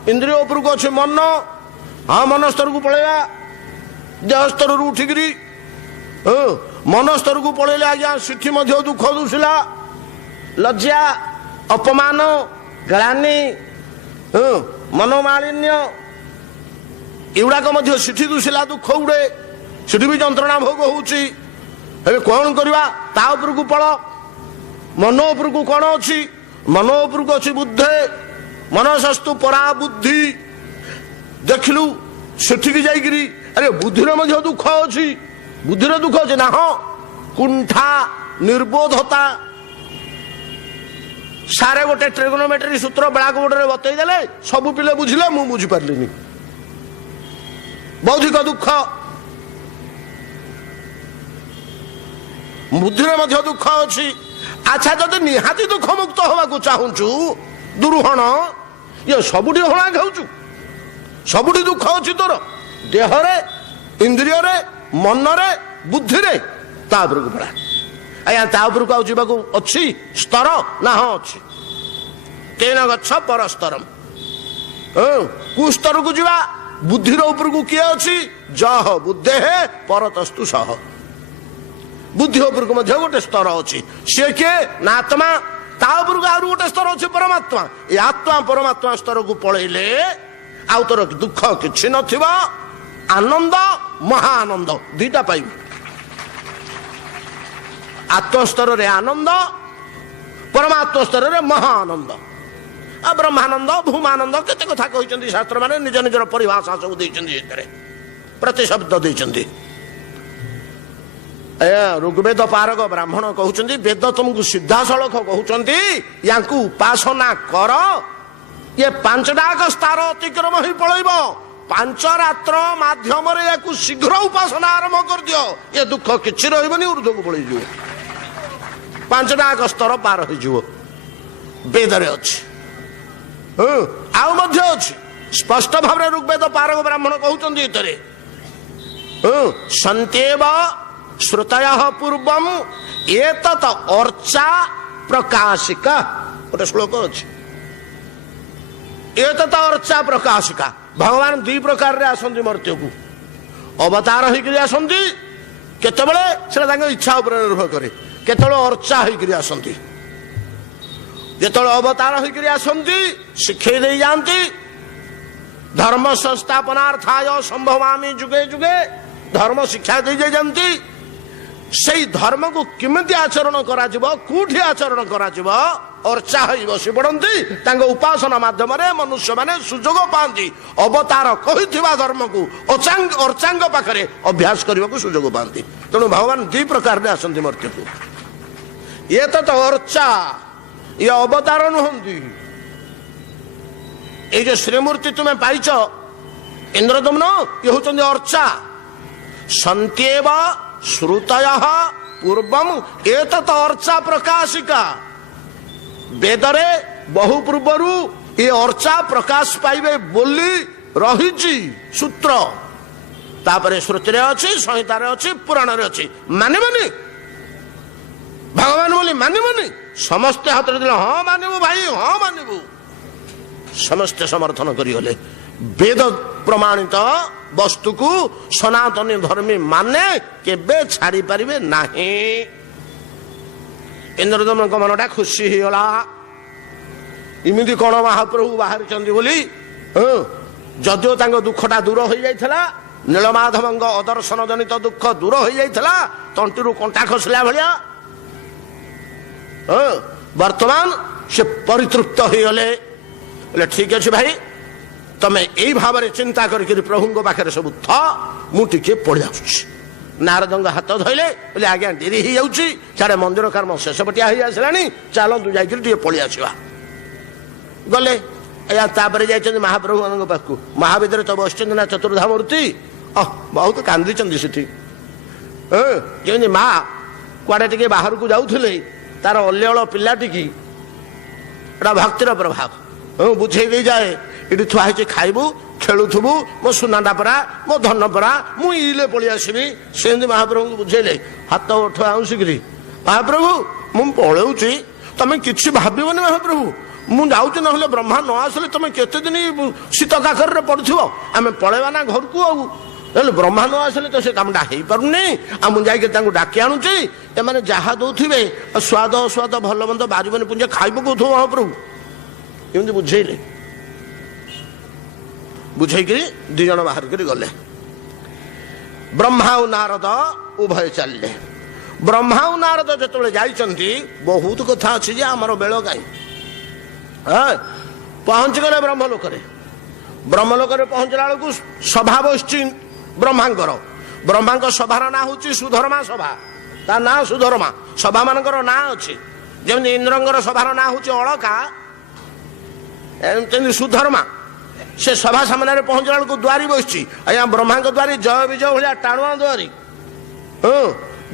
इंद्रिय उपरकू अच्छे मन। हाँ मन स्तर को पलैया, देह स्तर उठिकी मन स्तर को पलैले आज्ञा सेठी दुख दुशिला, लज्जा अपमान ग्लानि मनोमालिन्य एगुड़ाक सेठी दुशिला दुख गुड़े, सेठी भी जंत्रणा भोग होउची। कौन करवा ता उपरकू पल। मन उपरकू कौन अच्छी, मन उपरकू अच्छी बुद्धे मनसस्तु परा बुद्धि। देखलु सेठिकी जाइकिरी अरे बुद्धि दुख अच्छी, बुद्धि दुख अच्छे ना। हाँ कुंठा निर्बोधता सारे गोटे ट्रिगोनोमेट्री सूत्र ब्लैक बोर्ड रे बतई देले, सबु पिले बुझिले, मु बुझी पारलिनी। बौद्धिक दुख, बुद्धि दुख अच्छी। अच्छा जदि निहाती दुख मुक्त होगा चाहूचु दुरुहण, ये सबुठी हणा खाऊचु, सबुठी दुख अच्छी तोर देहरे इंद्रिय मनरे बुद्धि रे, तापरकू पड़ा। आज्ञा तापरकू आउ जावाकू अच्छी स्तर ना? हाँ अच्छी। तेन गच्छ परस्तरम, कुस्तर को जीवा बुद्धिर उपरकू किए अच्छी, जह बुद्धे परतस्तु सह। बुद्धि उपरकू गोटे स्तर अच्छी, सी किए ना आत्मा, ता उपरकू आउ गोटे स्तर अच्छे परमात्मा। ये आत्मा परमात्मा स्तर को पलैले आउ तोर दुख किछि नथिबो, आनंद महाआनंद दुईटा पाइब। आत्मस्तर रे आनंद, परमात्मा स्तर रे महाआनंद। आ ब्रह्मानंद भूमानंद केते कथा कहते शास्त्र माने निज निजर परिभाषा सब देते, प्रतिशब्द देते। ऋग्वेद पारक ब्राह्मण कहते वेद तुमको सिद्धासलख कहते यांकु उपासना कर, ये 5टाक स्तर अतिक्रम ही पलैब। 5 रात्र माध्यम शीघ्र उपासना आरंभ कर दियो, ये दुख किछि रहिबनी, ऊर्ध्व को पलैज। 5टाक स्तर पार हो वेदरे अच्छी, आउ मध्य अच्छी स्पष्ट भाव ऋग्वेद पारक ब्राह्मण कहते सन्त्येव श्रुतयः पूर्वम एतत् अर्चा प्रकाशिका। गोटे श्लोक अच्छी, एतत् अर्चा प्रकाशिका। भगवान 2 प्रकार रे आसंती मर्त्य को, अवतार होकर आसंती, केतबेले सेटा इच्छा उपर निर्भर करे, केतबेले अर्चा होकर आसंती। जेतबेले अवतार होकर आसंती शिक्षे दे जाती, धर्म संस्थापनार्थाय संभवामि जुगे जुगे, धर्म शिक्षा दे जाती। से धर्म को किमिति आचरण करा कौटी आचरण करा अर्चा हो बसी पड़ती, उपासना माध्यम मनुष्य माने सुजोग पाती अवतार कही धर्म को अर्चांग पाखे अभ्यास करने को सुजोग पाती। तेणु भगवान 2 प्रकार आसती मर्त्य को, ये तो अर्चा, ये अवतार नुहति। ये जो श्रीमूर्ति तुम्हें पाइच इंद्रदम्न, ये होचंदी अर्चा। सन्त्येव श्रुतयः पूर्वम एतत् अर्चा प्रकाशिका। वेदरे बहु पूर्वरु ये अर्चा प्रकाश पाइबे बोली रही सूत्र, तापरे श्रुति रे अच्छी, संहितार अच्छी, पुराण रे अच्छी। मानिबनी भगवान बोली मानिबनी, समस्ते हाथ दिले हाँ मानिबू भाई, हाँ मानिबू, समस्ते समर्थन करिगले। वेद प्रमाणित वस्तु को सनातनी धर्मी माने केबे छाड़ी पारिबे नाही। इंद्रदम्न मनटा खुशी हो गला, इमिति कौन महाप्रभु बाहर बोली ଯଦିଓ ତାଙ୍କ ଦୁଃଖଟା ଦୂର ହୋଇଯାଇଥିଲା, ନୀଳମାଧବଙ୍କ ଅଦର୍ଶନ ଜନିତ ଦୁଃଖ ଦୂର ହୋଇଯାଇଥିଲା, ତଣ୍ଟିରୁ କଣ୍ଟା ଖସିଲା ଭଳିଆ, ବର୍ତ୍ତମାନ ସେ ପରିତୃପ୍ତ ହୋଇଗଲେ। ଠିକ ଅଛି ଭାଇ, ତମେ ଏଇ ଭାବରେ ଚିନ୍ତା କରିକି ପ୍ରଭୁଙ୍କ ପାଖରେ ସବୁ ଥ, ମୁଁ ଟିକେ ପଳେଇ ଆସୁଛି। ନାରଦଙ୍କ ହାତ ଧଇଲେ, ବୋଲେ ଆଜ୍ଞା ଡେରି ହେଇଯାଉଛି, ସାଡେ ମନ୍ଦିର କର୍ମ ଶେଷ ପଟିଆ ହେଇ ଆସିଲାଣି, ଚାଲନ୍ତୁ ଯାଇକିରି ଟିକେ ପଳେଇ ଆସିବା। ଗଲେ ଆଜ୍ଞା, ତାପରେ ଯାଇଛନ୍ତି ମହାପ୍ରଭୁମାନଙ୍କ ପାଖକୁ। ମହାବିଦ୍ୟରେ ତ ବସିଛନ୍ତି ନା ଚତୁର୍ଦ୍ଧା ମୂର୍ତ୍ତି, ବହୁତ କାନ୍ଦିଛନ୍ତି ସେଠି। ଯେମିତି ମା କୁଆଡେ ଟିକେ ବାହାରକୁ ଯାଉଥିଲେ, ତାର ଅଲ୍ୟଳ ପିଲାଟିକି ଏଟା ଭକ୍ତିର ପ୍ରଭାବ ବୁଝେଇ ଦେଇଯାଏ, ଏଠି ଥୁଆ ହେଇଛି ଖାଇବୁ, ଖେଳୁଥିବୁ, ମୋ ସୁନାଟା ପରା, ମୋ ଧନ ପରା, ମୁଁ ଇଲେ ପଳେଇ ଆସିବି। ସେମିତି ମହାପ୍ରଭୁଙ୍କୁ ବୁଝେଇଲେ, ହାତ ଓଠ ଆଉଁସିକିରି, ମହାପ୍ରଭୁ ମୁଁ ପଳଉଛି, ତମେ କିଛି ଭାବିବନି ମହାପ୍ରଭୁ, ମୁଁ ଯାଉଛି, ନହେଲେ ବ୍ରହ୍ମା ନ ଆସିଲେ ତମେ କେତେ ଦିନ ଶୀତ କାକରରେ ପଡୁଥିବ, ଆମେ ପଳେଇବା ନା ଘରକୁ। ଆଉ ହେଲେ ବ୍ରହ୍ମା ନ ଆସିଲେ ତ ସେ କାମଟା ହେଇପାରୁନି, ଆଉ ମୁଁ ଯାଇକି ତାଙ୍କୁ ଡାକି ଆଣୁଛି, ଏମାନେ ଯାହା ଦଉଥିବେ ସ୍ୱାଦ ଅସ୍ୱାଦ ଭଲ ମନ୍ଦ ବାରିବନି, ପୁଞ୍ଜେ ଖାଇବ କହୁଥିବ ମହାପ୍ରଭୁ। ଏମିତି ବୁଝେଇଲେ, ବୁଝେଇକିରି ଦି ଜଣ ବାହାରିକିରି ଗଲେ। ବ୍ରହ୍ମା ଆଉ ନାରଦ ଉଭୟ ଚାଲିଲେ। ବ୍ରହ୍ମା ଆଉ ନାରଦ ଯେତେବେଳେ ଯାଇଛନ୍ତି, ବହୁତ କଥା ଅଛି ଯେ ଆମର ବେଳ କାହିଁ, ପହଞ୍ଚିଗଲେ ବ୍ରହ୍ମଲୋକରେ। ବ୍ରହ୍ମଲୋକରେ ପହଞ୍ଚିଲା ବେଳକୁ ସଭା ବସିଛି ବ୍ରହ୍ମାଙ୍କର। ବ୍ରହ୍ମାଙ୍କ ସଭାର ନାଁ ହଉଛି ସୁଧର୍ମା ସଭା, ତା ନାଁ ସୁଧର୍ମା। ସଭା ମାନଙ୍କର ନାଁ ଅଛି, ଯେମିତି ଇନ୍ଦ୍ରଙ୍କର ସଭାର ନାଁ ହଉଛି ଅଳକା, ଏମିତି ସୁଧର୍ମା। ସେ ସଭା ସାମ୍ନାରେ ପହଞ୍ଚିଲା ବେଳକୁ ଦ୍ୱାରୀ ବସିଛି। ଆଜ୍ଞା ବ୍ରହ୍ମାଙ୍କ ଦ୍ୱାରୀ ଜୟ ବିଜୟ ଭଳିଆ ଟାଣୁଆ ଦ୍ୱାରୀ।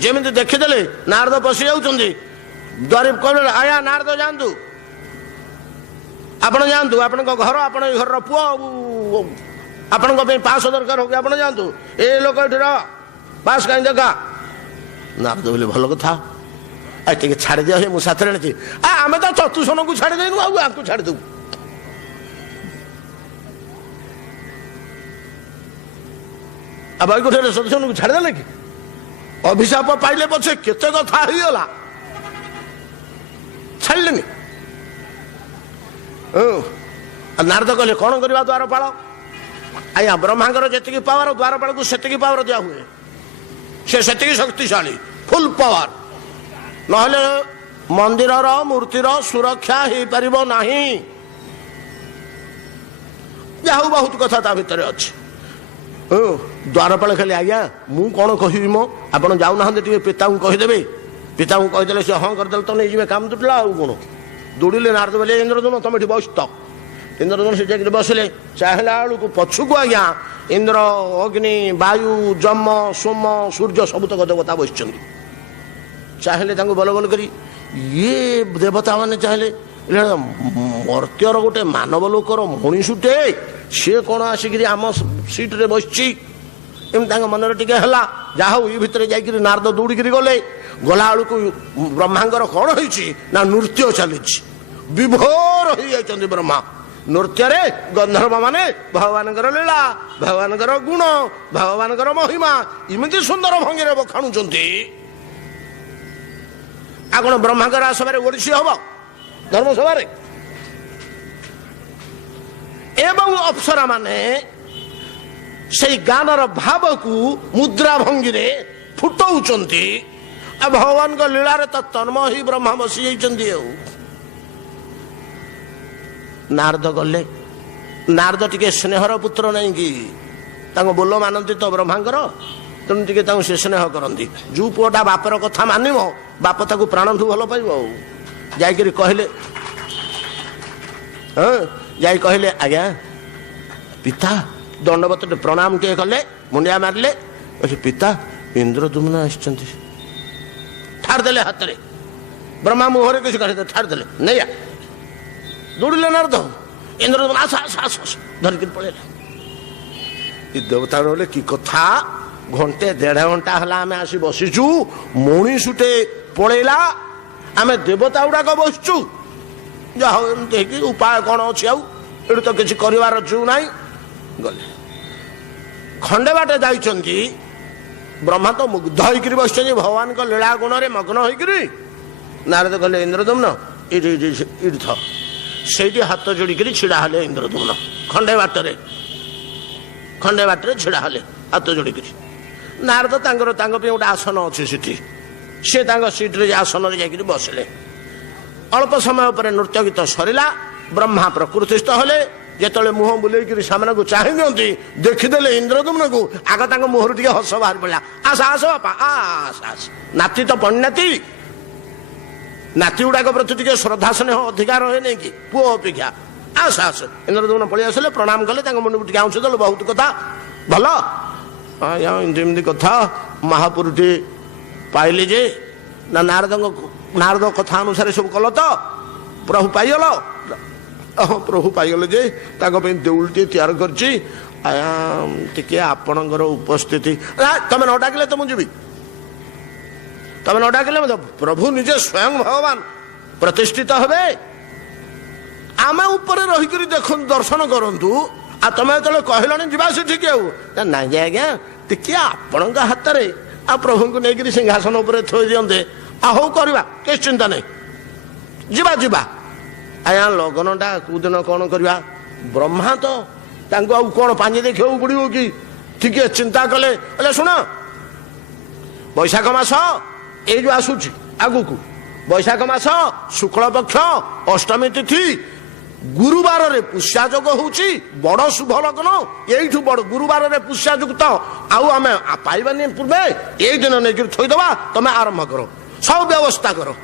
ଯେମିତି ଦେଖିଦେଲେ ନାରଦ ପଶି ଯାଉଛନ୍ତି, ଦ୍ୱାରୀ କହିଲେ ଆଜ୍ଞା ନାରଦ ଯାଆନ୍ତୁ, ଆପଣ ଯାଆନ୍ତୁ, ଆପଣଙ୍କ ଘର, ଆପଣ ଏଇ ଘରର ପୁଅ, ଆପଣଙ୍କ ପାଇଁ ପାସ ଦରକାର ହଉ, ଆପଣ ଯାଆନ୍ତୁ, ଏ ଲୋକ ଏଠି ରହ, ପାସ କାହିଁ ଦେଖା। ନାରଦ ବୋଲି ଭଲ କଥା, ଟିକେ ଛାଡ଼ିଦିଅ, ମୁଁ ସାଥିରେ ଆଣିଛି। ଆମେ ତ ଚତୁସନକୁ ଛାଡ଼ି ଦେଇନୁ, ଆଉ ଆଙ୍କୁ ଛାଡ଼ିଦେବୁ। ଆଉ ବୈକୁଣ୍ଠରେ ଚତୁସନକୁ ଛାଡ଼ିଦେଲେ କି? ଅଭିଶାପ ପାଇଲେ ପଛେ କେତେ କଥା ହେଇଗଲା, ଛାଡ଼ିଲେନି। ନାରଦ କହିଲେ କଣ କରିବା ଦ୍ୱାରପାଳ? ଆଜ୍ଞା ବ୍ରହ୍ମାଙ୍କର ଯେତିକି ପାୱାର, ଦ୍ୱାରପାଳକୁ ସେତିକି ପାୱାର ଦିଆ ହୁଏ, ସେ ସେତିକି ଶକ୍ତିଶାଳୀ, ଫୁଲ ପାୱାର, ନହେଲେ ମନ୍ଦିରର ମୂର୍ତ୍ତିର ସୁରକ୍ଷା ହେଇପାରିବ ନାହିଁ। ଯାହା ହଉ ବହୁତ କଥା ତା ଭିତରେ ଅଛି। ଦ୍ୱାରପାଳ ଖାଲି ଆଜ୍ଞା ମୁଁ କଣ କହିବି ମ, ଆପଣ ଯାଉନାହାନ୍ତି ଟିକେ ପିତାଙ୍କୁ କହିଦେବେ। ପିତାଙ୍କୁ କହିଦେଲେ ସେ ହଁ କରିଦେଲେ ତ ନେଇଯିବେ, କାମ ତୁଟିଲା ଆଉ କଣ। ଦୌଡ଼ିଲେ ନାରଦ ବୋଲେ ଇନ୍ଦ୍ରଦୁମ୍ନ ତମେ ଏଠି ବସିତ। ଇନ୍ଦ୍ରଦୁମ୍ନ ସେ ଯାଇକି ବସିଲେ। ଚାହିଁଲା ବେଳକୁ ପଛକୁ ଆଜ୍ଞା ଇନ୍ଦ୍ର, ଅଗ୍ନି, ବାୟୁ, ଯମ, ସୋମ, ସୂର୍ଯ୍ୟ ସବୁତକ ଦେବତା ବସିଛନ୍ତି। ଚାହିଁଲେ ତାଙ୍କୁ ବଲ ବଲ କରି, ଇଏ ଦେବତା ମାନେ ଚାହିଁଲେ ମର୍ତ୍ତ୍ୟର ଗୋଟେ ମାନବ ଲୋକର ମଣିଷଟେ, ସିଏ କଣ ଆସିକିରି ଆମ ସିଟରେ ବସିଛି, ଏମିତି ତାଙ୍କ ମନରେ ଟିକେ ହେଲା। ଯାହା ହଉ ଏ ଭିତରେ ଯାଇକିରି ନାରଦ ଦୌଡ଼ିକିରି ଗଲେ। ଗଲା ବେଳକୁ ବ୍ରହ୍ମାଙ୍କର କଣ ହେଇଛି ନା ନୃତ୍ୟ ଚାଲିଛି, ବିଭୋର ହେଇଯାଇଛନ୍ତି ବ୍ରହ୍ମା। ନୃତ୍ୟରେ ଗନ୍ଧର୍ବ ମାନେ ଭଗବାନଙ୍କର ଲୀଳା, ଭଗବାନଙ୍କର ଗୁଣ, ଭଗବାନଙ୍କର ମହିମା ଏମିତି ସୁନ୍ଦର ଭଙ୍ଗୀରେ ବଖାଣୁଛନ୍ତି। ଆଉ କଣ ବ୍ରହ୍ମାଙ୍କର ସଭାରେ ଓଡିଶୀ ହବ ଧର୍ମସଭାରେ? ଏବଂ ଅପ୍ସରା ମାନେ ସେଇ ଗାନର ଭାବକୁ ମୁଦ୍ରା ଭଙ୍ଗୀରେ ଫୁଟଉଛନ୍ତି। ଆଉ ଭଗବାନଙ୍କ ଲୀଳାରେ ତ ତନ୍ମୟ ହିଁ ବ୍ରହ୍ମା ବସି ଯାଇଛନ୍ତି। ଆଉ ନାରଦ ଗଲେ। ନାରଦ ଟିକେ ସ୍ନେହର ପୁତ୍ର ନାହିଁ କି, ତାଙ୍କ ବୋଲ ମାନନ୍ତି ତ ବ୍ରହ୍ମାଙ୍କର, ତେଣୁ ଟିକେ ତାଙ୍କୁ ସେ ସ୍ନେହ କରନ୍ତି। ଯୋଉ ପୁଅଟା ବାପର କଥା ମାନିବ, ବାପ ତାକୁ ପ୍ରାଣଠୁ ଭଲ ପାଇବ। ଆଉ ଯାଇକିରି କହିଲେ, ଯାଇ କହିଲେ ଆଜ୍ଞା ପିତା, ଦଣ୍ଡବତ ପ୍ରଣାମ ଟିକେ କଲେ, ମୁଣ୍ଡିଆ ମାରିଲେ। ପିତା ଇନ୍ଦ୍ରଦୁମ୍ନ ଆସିଛନ୍ତି। ଛାଡ଼ିଦେଲେ ହାତରେ, ବ୍ରହ୍ମା ମୁହଁରେ କିଛି କାଢ଼ିଦେଲେ, ଛାଡ଼ିଦେଲେ ନେଇ ଆ। ଦୌଡ଼ିଲେ ନାରଦ, ଇନ୍ଦ୍ରଦୁମ୍ନ ଆସ ଆସ ଆସ ଆସ ଧରିକିରି ପଳେଇଲେ। ଏ ଦେବତା ରହିଲେ କି କଥା, ଘଣ୍ଟେ ଦେଢ଼ ଘଣ୍ଟା ହେଲା ଆମେ ଆସି ବସିଛୁ, ମଣିଷଟେ ପଳେଇଲା, ଆମେ ଦେବତା ଗୁଡାକ ବସିଛୁ। ଯାହା ହଉ ଏମିତି ହେଇକି ଉପାୟ କଣ ଅଛି, ଆଉ ଏଠୁ ତ କିଛି କରିବାର ଜୁ ନାହିଁ। ଗଲେ ଖଣ୍ଡେ ବାଟେ ଯାଇଛନ୍ତି, ବ୍ରହ୍ମା ତ ମୁଗ୍ଧ ହେଇକିରି ବସିଛନ୍ତି ଭଗବାନଙ୍କ ଲୀଳା ଗୁଣରେ ମଗ୍ନ ହେଇକିରି। ନାରଦ କହିଲେ ଇନ୍ଦ୍ରଦୁମ୍ନ ଏଇଠି ଏଇଠି ଥ। ସେଇଠି ହାତ ଯୋଡ଼ିକିରି ଛିଡ଼ା ହେଲେ ଇନ୍ଦ୍ରଦୁମ୍ନ ଖଣ୍ଡେ ବାଟରେ। खंडे बाटे छिड़ा हेले हाथ जोड़िक नारद गोटे आसन अच्छे सीटी सी सीट्रे आसन जाकि बसले अल्प समय पर नृत्य गीत सरला ब्रह्मा प्रकृतिस्थ हेले जिते मुह बुलेक सामने को चाह दिखती देखीदे इंद्रदुम्न को आग मुहर टे हस बाहर पड़ा आस आस बापा आस आस नाती तो पणनाती नाती गुड़ाक प्रति टे श्रद्धा स्नेह अधिकार रहे नहीं कि पुओ अपेक्षा आस आस इंद्रदुम्न पलि आसिले प्रणाम कले मुंड को टे आउंस देल बहुत कथा भल एमती कथा महापुर टे पाइले जे ना नारद कथा अनुसार सब कल तो प्रभु पाइल प्रभु पाइगले जे देउल टे तैयार करछि आपणकर उपस्थिति तुम न डाकिले तो मुझे तुम न डाकिले प्रभु निजे स्वयं भगवान प्रतिष्ठित हेबे आम ऊपर रहीक देख दर्शन करूँ आ तुम जो कहल जा ठीक ना आज्ञा टे आपण हाथ में आ प्रभु को लेकर सिंहासन उपर थोई दिंते हौ करवा किस चिंता नहीं जीवा जीवा आया लगनटा कौदिन कौन करवा ब्रह्मा तो कौन पानी देखा पड़ो कि ठीक चिंता कले शुण बैशाख मास ये जो आसूची आगु को बैशाख मास शुक्ल पक्ष अष्टमी तिथि गुरुवार रे पुष्या जोग होची बड़ शुभ लग्न यू बड़ गुरुवार रे पुष्या युक्त आम पाइबानी पूर्वे यही दिन नहीं थोईदबा तुम आरंभ करो सब व्यवस्था करो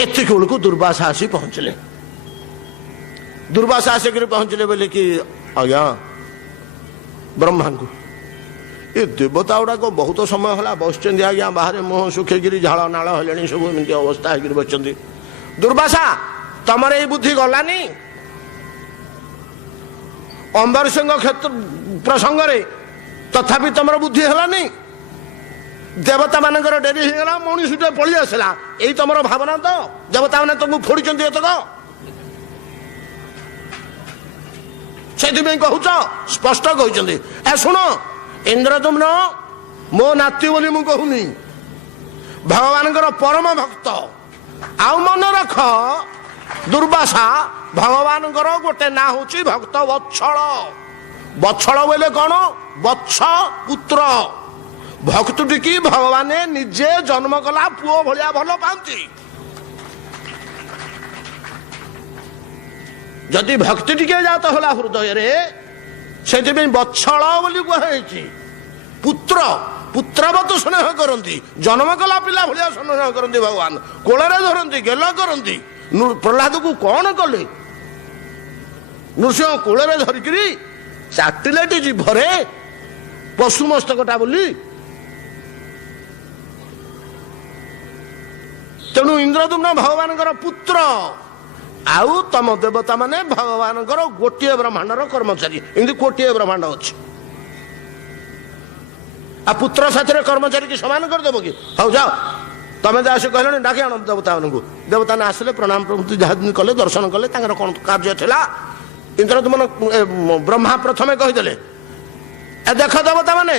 एतिक बेलू दुर्वासा आसी पहुंचले दुर्वासा आसिक पहुंचले बोले कि आज्ञा ब्रह्मा को ये देवता गुड़ाक बहुत समय है बस आज्ञा बाहर मुह सुखेक झाड़ नाल हेले सब एमती अवस्था हो बस दुर्वासा तमर ये बुद्धि गलानी अंबरीश क्षेत्र प्रसंग तथापि तुम बुद्धि है देवता मानकर डेरी होगा मनुष्य पलि आसला यही तुम भावना तो देवता मैंने तुमको फोड़ी एतक से कहूच स्पष्ट कहते ए शुण इंद्रदुम्न मो नाती बोली मु कहूनी भगवान परम भक्त आउ मन रख दुर्वासा भगवान गोटे ना हूँ भक्त वत्सल वत्सल बोले कौन वत्स पुत्र भक्तटी की भगवान निजे जन्म कला पुओ भलिया भल पाती जदि भक्ति टिके जात होला हृदय रे से वत्सल बोली कहुई पुत्र पुत्रवत स्नेह करती जन्म कला पिला भलिया स्नेह करती भगवान कोଳରେ धरती गेल करती प्रहलाद को कौन कले नृसिंह कोଳରେ धरिकी चाटिले जीभरे पशु मस्तकटा बोली तेणु इंद्रदुम्न भगवान पुत्र आउ तम देवता माने भगवान गोटे ब्रह्मांडर कर्मचारी एमती कोटे ब्रह्मांड अच्छे आ पुत्र साथी कर्मचारी की समान करदेव कि हौ जाओ तमें जहाँ से कहल डाक आण देवता मानू देवता ने आसिले प्रणाम प्रभु जहाँ कले दर्शन कले कौन कार्य था इंद्रदुम्न ब्रह्मा प्रथमे कहीदेले ए देख देवता माने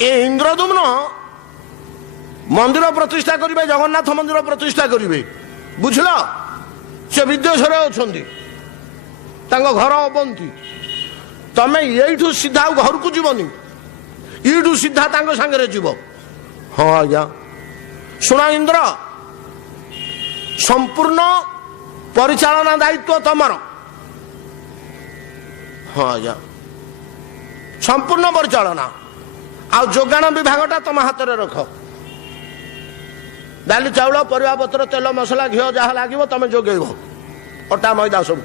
ए इंद्रदुम्न मंदिर प्रतिष्ठा करेंगे जगन्नाथ मंदिर प्रतिष्ठा करेंगे बुझल से विदेश अच्छा घर अबंती तमें यू सीधा घर को जीवनी यूठू सीधा सांगे जीव हाँ आज्ञा शुण इंद्र संपूर्ण परिचालना दायित्व तमर हाँ आज्ञा संपूर्ण परिचालना आ जोगाण विभागटा तुम हाथ में रख डाली चाउल परिवा पत्र तेल मसला घी जहाँ लगे तुम जोगेब अटा मैदा सब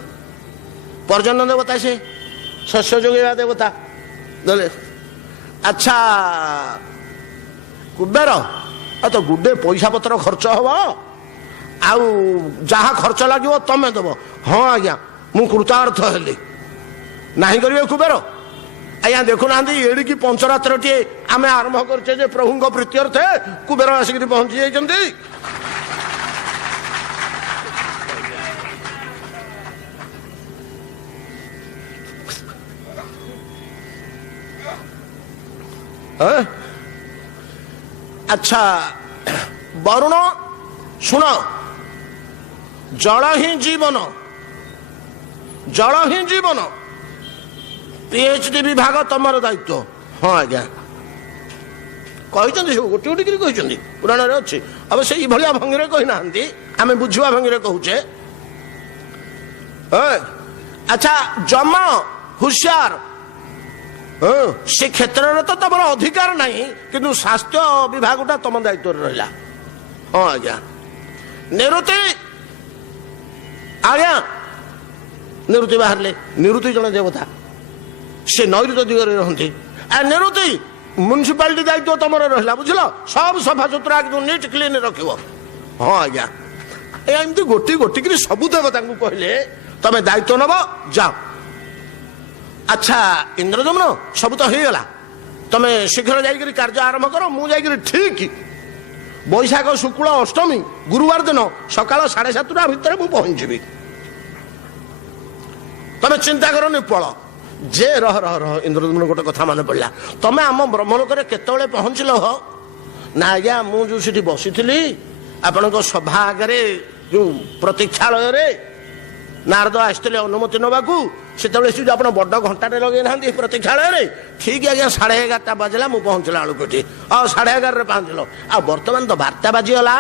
पर्जन देवता से शस्य जोगेवा देवता दले अच्छा कुबेर तो गुडे पैसा पत्र खर्च हम आउ जहाँ खर्च लगे तुम देव हाँ आज्ञा मु कृतार्थ हेली ना करेंगे कुबेर आज्ञा देखुना एड़िकी पंचरात्र टे आम आरंभ करे प्रभु प्रीत्यर्थे कुबेर आसिक पहुंची जाइए अच्छा वरुण शुण जल ही जीवन PhD विभाग तुमर दायित्व। हाँ आज्ञा कहते सब गोटे गोटे कहते पुराण अच्छी अवश्य ये भाया भंगी कही ना आम बुझा भंगी कहूचे। अच्छा जम हुशियार से क्षेत्र में तो तुम अधिकार नहीं किंतु स्वास्थ्य विभागटा तुम दायित्व रहा। हाँ आज्ञा निवृत्ति आज्ञा निवृत्ति बाहर निवृत्ति जन देवता से नैऋत्य दिगरे रहती निवृत्ति म्यूनिसिपालिटी दायित्व तुम रहा बुझल सब सफा सुतरा एकदम नीट क्लीन रख। हाँ आज्ञा एमती गोटी गोटी सबू देवता कहले तुम दायित्व नब जाओ। अच्छा इंद्रदम्न सब तो होगला तुम शीघ्र जाकर कार्य आरंभ कर मुझे ठीक बैशाख शुक्ल अष्टमी गुरुवार दिन सकाल 7:30 भितर मुझे पहुंची तुम चिंता करनी पल जे रह रह रह इंद्रदम्न गोटे कथा मन पड़ा तुम आम ब्रह्मलोक केतवे पहुंचल हो ना आज्ञा मुझे बसी आपण सभा आगे जो प्रतीक्षालय नारद आसते अनुमति नवाकू से आप बड़ घंटे लगे ना प्रतीक्षालय ठीक आज्ञा 11:30 बाजला मुझे पहुंचला बेलू ये 11:30 पहुंचल आ बर्तमान तो 12टा बाजीगला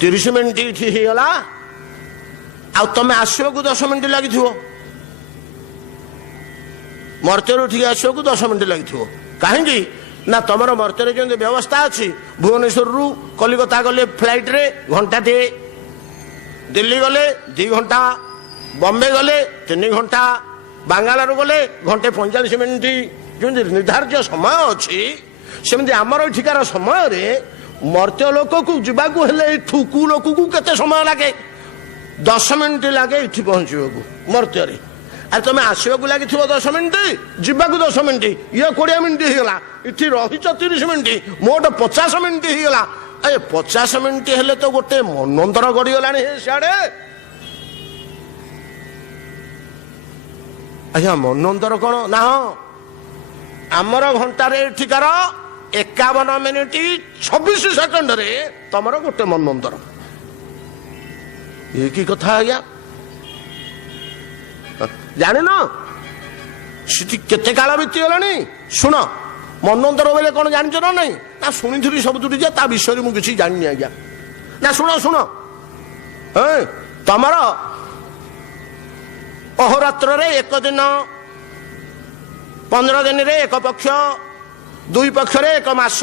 30 मिनिट ये होगा आ तुम आसवाक 10 मिनिट लगी मर्त्य ठीक आसवाक 10 मिनिट लगी कहीं ना तुम मर्त्य जो व्यवस्था अच्छी भुवनेश्वर रु कलिकता गले फ्लाइट रे घंटाटे दिल्ली गले 2 घंटा बॉम्बे गले 3 घंटा बांगालोर गले 1:45 मिनिट जो निर्धारित समय अच्छी सेमती आमर एठिकार समय रे मर्त्य लोक को जावाक ठुकू लोक को केते समय लगे 10 मिनिट लगे ये पहुंचवाक मर्त्य अरे तुम आसवाक लगी 10 मिनिट जावाक 10 मिनिट ये 20 मिनिट होगा इटी रही 30 मिनिट मोट 50 मिनिट होगा। ए 50 मिनिट हेले तो गोटे मनंतर गड़ीगला सियाड़े आज्ञा मनंतर कौन ना आमर घंटार एठिकार 51 मिनिट 26 सेकेंड रे तमर गोटे मनंतर ये की कथा आज्ञा जान केते काल बीतीगला शुण मनंतर बोले कौन जान ना नहीं ना शुणी थी सब दूरी ता विषय मुझे किसी जानी आज्ञा ना शुण शुण तमर अहोरात्र रे 1 दिन 15 दिन रे 1 पक्ष 2 पक्ष रे 1 मास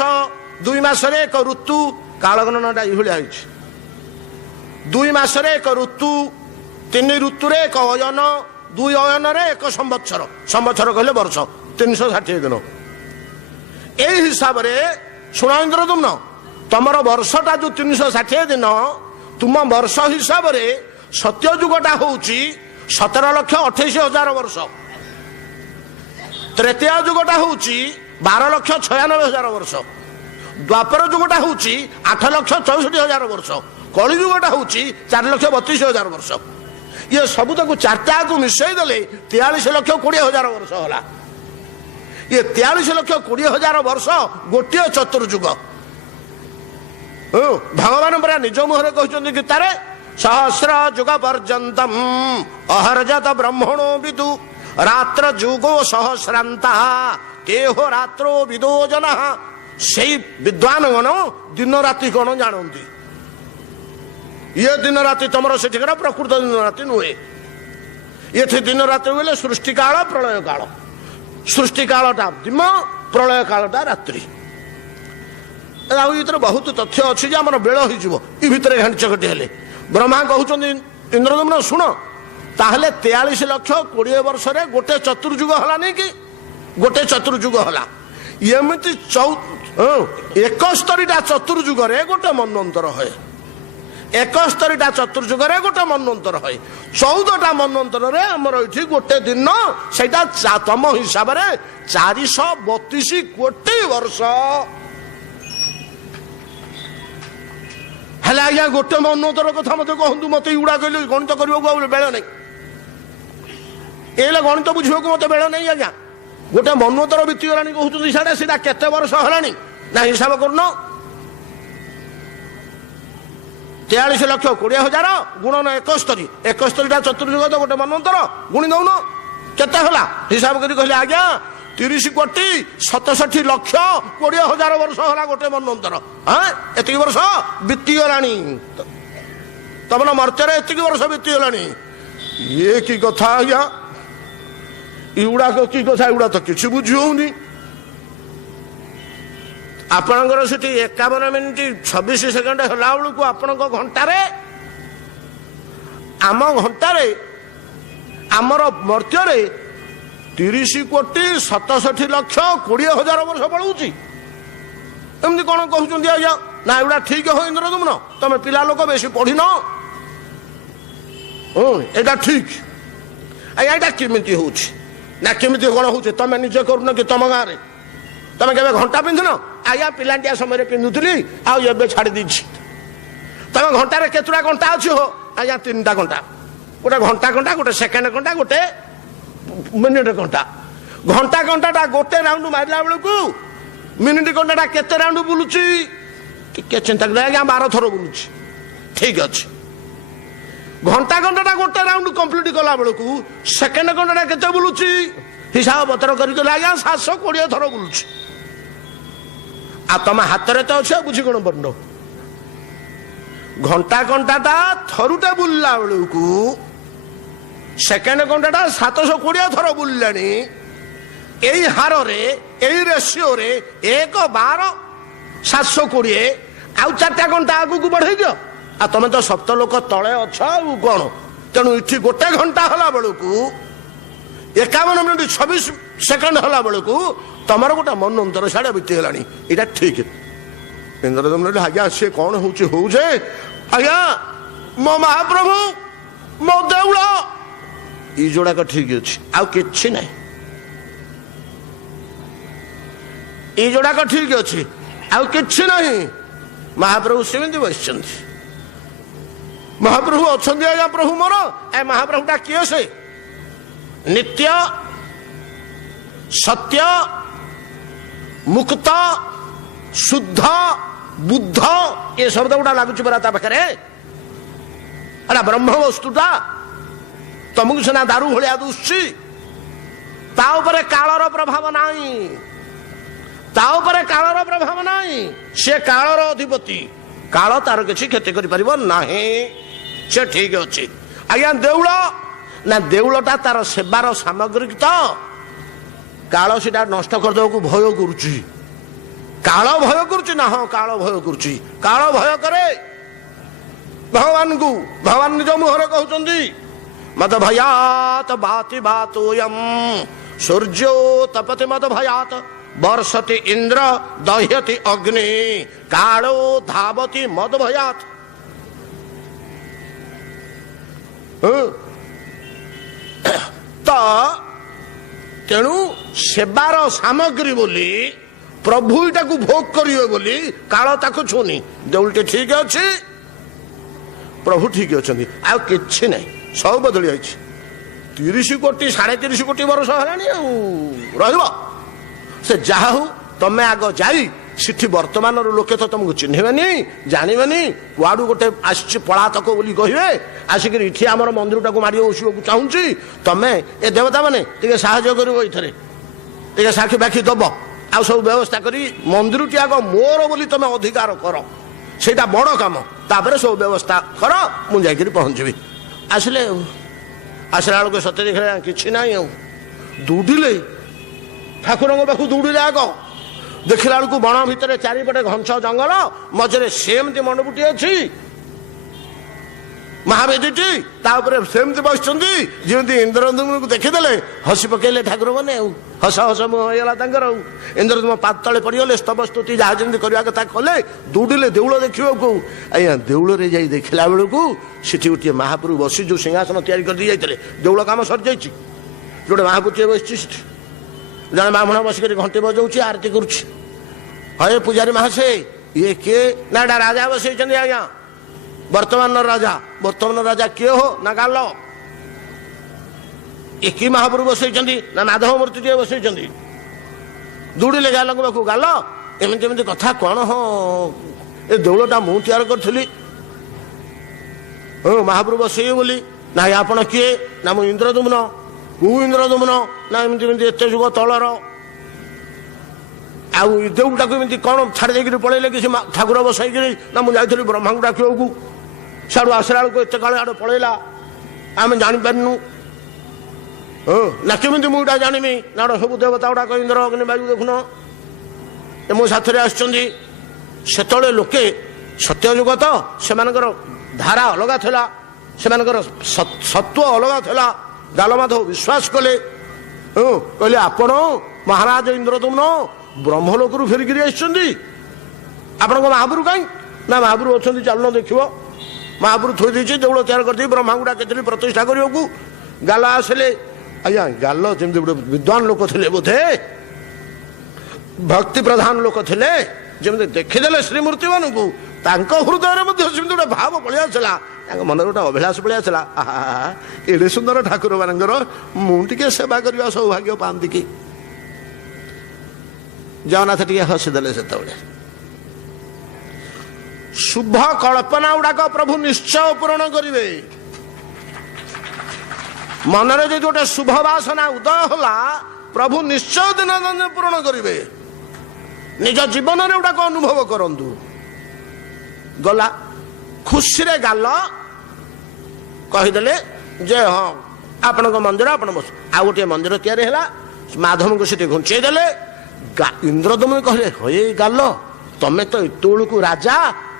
2 मास रे 1 ऋतु कालगणनाटा ये 2 मास रे 1 ऋतु 3 ऋतु रे 1 अयन 2 अयन रे 1 संवत्सर संवत्सर कहले वर्ष 360 दिन यही हिसाब रे शुण इंद्रदम्न तुमर वर्षटा जो 360 दिन तुम वर्ष हिसाब रे सत्ययुगटा होउची 17,28,000 वर्ष तृतीय युगटा होउची 12,96,000 वर्ष द्वापर युगटा होउची 8,64,000 वर्ष कलियुगटा होउची 4,32,000 वर्ष ये सब तक चार्टा को मिसई देले 43,20,000 वर्ष होला। ये 43,20,000 वर्ष गोटे चतुर्युग भगवान परा निज मुहरे कहते गीतारे सहस्र युग पर्यंतम अहर्जत ब्रह्मणो विदु रात्र जुगो सहस्रांता तेहो रात्रो विदो जना से विद्वान गण दिन राति कौन जानती ये दिन राति तुम से प्रकृत दिन राति नुहे ये दिन राति बोले सृष्टि काल प्रलय काल सृष्टि कालटा दिन प्रलय कालटा रात्रि बहुत तथ्य अच्छी आम बेल हो घाचकटी हेले ब्रह्मा कहते इंद्रदम्न शुण ताहले 43,20,000 वर्ष रे गोटे चतुर्युग हला नहीं कि गोटे चतुर्युग हला एमती 71टा चतुर्युग रे गोटे मनंतर है 71टा चतुर्युग रे गोटे मनंतर है 14टा मनंतर रे हमर इठी गोटे दिन सेटा तम हिसाब रे 432 कोटी वर्ष हेले आज्ञा गोटे मनंतर कथा मत कहतु मत युड़ा कहले गणित करने बेल नहीं ये गणित बुझा मत बेल नहीं आज्ञा गोटे मनंतर बीतीगला कहते साढ़े सीधा केते वर्ष है ना हिसाब करन 43,20,000 गुणन 71 71टा चतुर्युग तो गोटे मनंतर गुणी दौन केते होला हिसाब करी कहले आज्ञा 30 कोटी 67 लक्ष 20,000 वर्ष होला गोटे मनंतर। हाँ एति वर्ष बीती गलानी तम मर्त्य एति वर्ष बीती गलानी। ये कि कथा आज्ञा इुड़ा कि कथा इुड़ा तो किसी बुझी होनी। आपणकर से 51 मिनिट 26 सेकेंड होला बेलू आपण घंटार आम घंटार आमर मर्त्य 30 कोटी 67 लक्ष 20,000 वर्ष पड़ूची। एमती कौन कहते आज्ञा ना एुड़ा ठीक हो इंद्रदुम्न तुम पिला लोक बेसी पढ़िन एटा ठीक आज्ञा एटा केमिति होउछि ना केमिति कौन होउछि तुम निजे करुन कि तुम गाँव में तुम के घंटा पिंधुन आज्ञा पिलाटिया समय पिंधुली आबे छाड़ी देछि। तुम घंटार केतुटा घंटा अच्छी हो आज्ञा 3टा घंटा गोटे घंटा घंटा गोटे सेकेंड घंटा गोटे मिनिट घंटा घंटा घंटाटा गोटे राउंड मारला बेलू मिनिट घंटाटा केते राउंड बुलुची टिके चिंता कर आज्ञा 12 थर बुलुची ठीक अच्छे। घंटा घंटाटा गोटे राउंड कंप्लीट कला बेलू सेकेंड घंटाटा केते बुलुची हिसाब पत्र करके आज्ञा 720 थर बुलुची। आ तुम हाथ में तो अच्छे बुझी कौन पड़ घंटा घंटाटा थरुटे बुलला बेलू सेकेंड घंटाटा 720 थर बुल्ला यही हार यही रेसियो 1/12 720 आउ 4टा घंटा आगू को बढ़े दियो आ तुम तो सप्त लोक तले अछ कौन तेणु इठी गोटे घंटा होला बेलू 51 मिनिट 26 सेकेंड होला बेलू तमर गोटे मन अंतर साढ़े बीतीगला यहाँ ठीक। इंद्रदम्न आज्ञा सी कौन हो आज्ञा मो महाप्रभु मो देउल ये जोड़ाक ठीक अच्छे आउ कि ना ये जोड़ाक ठीक अच्छे आउ कि ना महाप्रभु सेमती बस महाप्रभु अच्छा आज्ञा प्रभु मोर ए महाप्रभुटा किए से नित्य सत्य मुक्त शुद्ध बुद्ध ये शब्द गुड़ा लगुच परा पाखे अरे ब्रह्म वस्तुटा तुमको सीना दारू भाया दुषी कालर प्रभाव नाही कालर प्रभाव नाही से कालर अधिपति काल तार किसी क्षति करें से ठीक अच्छे। आज्ञा देउल ना देउलटा तार सेवार सामग्रिक तो काल सीटा नष्ट करदे को भय करुची काल भय करुची ना हाँ काल भय करुची काल भय करे भगवान को भगवान निज मुहर कहते मद भयात बाति बातोयम सूर्यो तपति मद भयात वर्षति इंद्र दह्यति अग्नि कालो धावति मद भयात। तो तेणु सेवार सामग्री बोली प्रभु इटा को भोग करिवे बोली काल ताको छुनी देउलटे ठीक अच्छे प्रभु ठीक अच्छा आ कि ना सब बदली जाइए 30 कोटी 30.5 कोटी वर्ष है से जहा हो तमें आग जाई सिठी वर्तमान लोके तो तुमको चिन्हबेनी जानवेनी कुआडू गोटे आसी पलातक बोली कहे आसिक इठी आम मंदिर टाक मारी बसवाक चाहूँगी तमें ए देवता मैंने टे साहय कर साक्षी बाखी दब आ सब व्यवस्था करी मंदिर टी आग मोर बोली तुम अधिकार कर सेटा बड़ काम तापर सब व्यवस्था कर मुझे पहुँचबी आसले आसला बेलू सत्य देखा कि ना दौड़े ठाकुर पाख दौड़े आग देखला बेलू बण भितर चारिपटे घंच जंगल मझे सेमती मंडपटी अच्छी महावेदीटी सेमती बस जमी इंद्रदुम्न को देखीदे हसी पकड़े ठाकुर मैंने हस हस मुहला इंद्रदुम्न पाद तले पड़गले स्तव स्तुति जहाँ जमी करवा कथा कले दौड़े देउल देखा आज्ञा देउल जा देखला बेलू सीठी गोटे महाप्रभु बसी जो सिंहासन तैयारी कर दी जाते देउल कम सरी जाइए जोटे महापुटी बस जड़े ब्राह्मण बसिक घंटी बजाऊँ आरती करुच्ची हे पूजारी महाशे ये किए ना राजा बसई आज्ञा वर्तमान राजा किए हो ना गाल ये कि महाप्रभु बसई ना माधव मूर्ति टे बसई दौड़े गाल पाक गाल एमती एमती कथा कौन हो ए देउलटा मु तैयार करी महाप्रभु बसई बोली ना आपण किए ना मु इंद्रदुम्न କୋଉ ଇନ୍ଦ୍ରଦମନ ନା ଏମିତି ଏମିତି ଏତେ ଯୁଗ ତଳର ଆଉ ଦେଉଟାକୁ ଏମିତି କ'ଣ ଛାଡ଼ି ଦେଇକିରି ପଳେଇଲେ କି ସେ ଠାକୁର ବସାଇକିରି ନା ମୁଁ ଯାଇଥିଲି ବ୍ରହ୍ମାଙ୍କୁ ଡାକିବାକୁ ସିଆଡ଼ୁ ଆସିଲା ବେଳକୁ ଏତେ କାଳେ ଆଡ଼େ ପଳେଇଲା ଆମେ ଜାଣିପାରିନୁ ନା କେମିତି ମୁଁ ଏଇଟା ଜାଣିବି ନା ସବୁ ଦେବତା ଗୁଡ଼ାକ ଇନ୍ଦ୍ର ଅଗ୍ନି ବାୟୁ ଦେଖୁନ ଏ ମୋ ସାଥିରେ ଆସିଛନ୍ତି। ସେତେବେଳେ ଲୋକେ ସତ୍ୟଯୁଗ ତ ସେମାନଙ୍କର ଧାରା ଅଲଗା ଥିଲା, ସେମାନଙ୍କର ସତ୍ୱ ଅଲଗା ଥିଲା। ଗାଲମାଧବ ବିଶ୍ୱାସ କଲେ, କହିଲେ ଆପଣ ମହାରାଜ ଇନ୍ଦ୍ରଦମ୍ନ ବ୍ରହ୍ମଲୋକରୁ ଫେରିକିରି ଆସିଛନ୍ତି, ଆପଣଙ୍କ ମହାପୁରୁ କାହିଁ ନା ମହାପୁରୁ ଅଛନ୍ତି ଚାଲୁନ ଦେଖିବ। ମହାପୁରୁ ଥୋଇ ଦେଇଛି ଦେଉଳ ତିଆରି କରିଦେଇ ବ୍ରହ୍ମାଙ୍କୁ ଡାକିଥିଲି ପ୍ରତିଷ୍ଠା କରିବାକୁ। ଗାଲ ଆସିଲେ, ଆଜ୍ଞା ଗାଲ ଯେମିତି ଗୋଟେ ବିଦ୍ୱାନ ଲୋକ ଥିଲେ, ବୋଧେ ଭକ୍ତି ପ୍ରଧାନ ଲୋକ ଥିଲେ, ଯେମିତି ଦେଖିଦେଲେ ଶ୍ରୀମୂର୍ତ୍ତି ମାନଙ୍କୁ ତାଙ୍କ ହୃଦୟରେ ମଧ୍ୟ ସେମିତି ଗୋଟେ ଭାବ ପଳେଇ ଆସିଲା, ତାଙ୍କ ମନରେ ଗୋଟେ ଅଭିଳାଷ ପଳେଇ ଆସିଲା, ଆହା ଏଡ଼େ ସୁନ୍ଦର ଠାକୁର ମାନଙ୍କର ମୁଁ ଟିକେ ସେବା କରିବା ସୌଭାଗ୍ୟ ପାଆନ୍ତି କି। ଜଗନ୍ନାଥ ଟିକେ ହସିଦେଲେ। ସେତେବେଳେ ଶୁଭ କଳ୍ପନା ଗୁଡାକ ପ୍ରଭୁ ନିଶ୍ଚୟ ପୂରଣ କରିବେ। ମନରେ ଯଦି ଗୋଟେ ଶୁଭ ବାସନା ଉଦୟ ହେଲା ପ୍ରଭୁ ନିଶ୍ଚୟ ଦିନ ଦିନ ପୂରଣ କରିବେ। ନିଜ ଜୀବନରେ ଗୁଡାକ ଅନୁଭବ କରନ୍ତୁ। ଗଲା ଖୁସିରେ ଗାଲ କହିଦେଲେ ଯେ ହଁ ଆପଣଙ୍କ ମନ୍ଦିର ଆପଣ ବସ। ଆଉ ଗୋଟିଏ ମନ୍ଦିର ତିଆରି ହେଲା, ମାଧବଙ୍କୁ ସେଠି ଘୁଞ୍ଚେଇ ଦେଲେ। ଇନ୍ଦ୍ରଦମ୍ନ କହିଲେ, ହେ ଗାଲ ତମେ ତ ଏତେବେଳକୁ ରାଜା,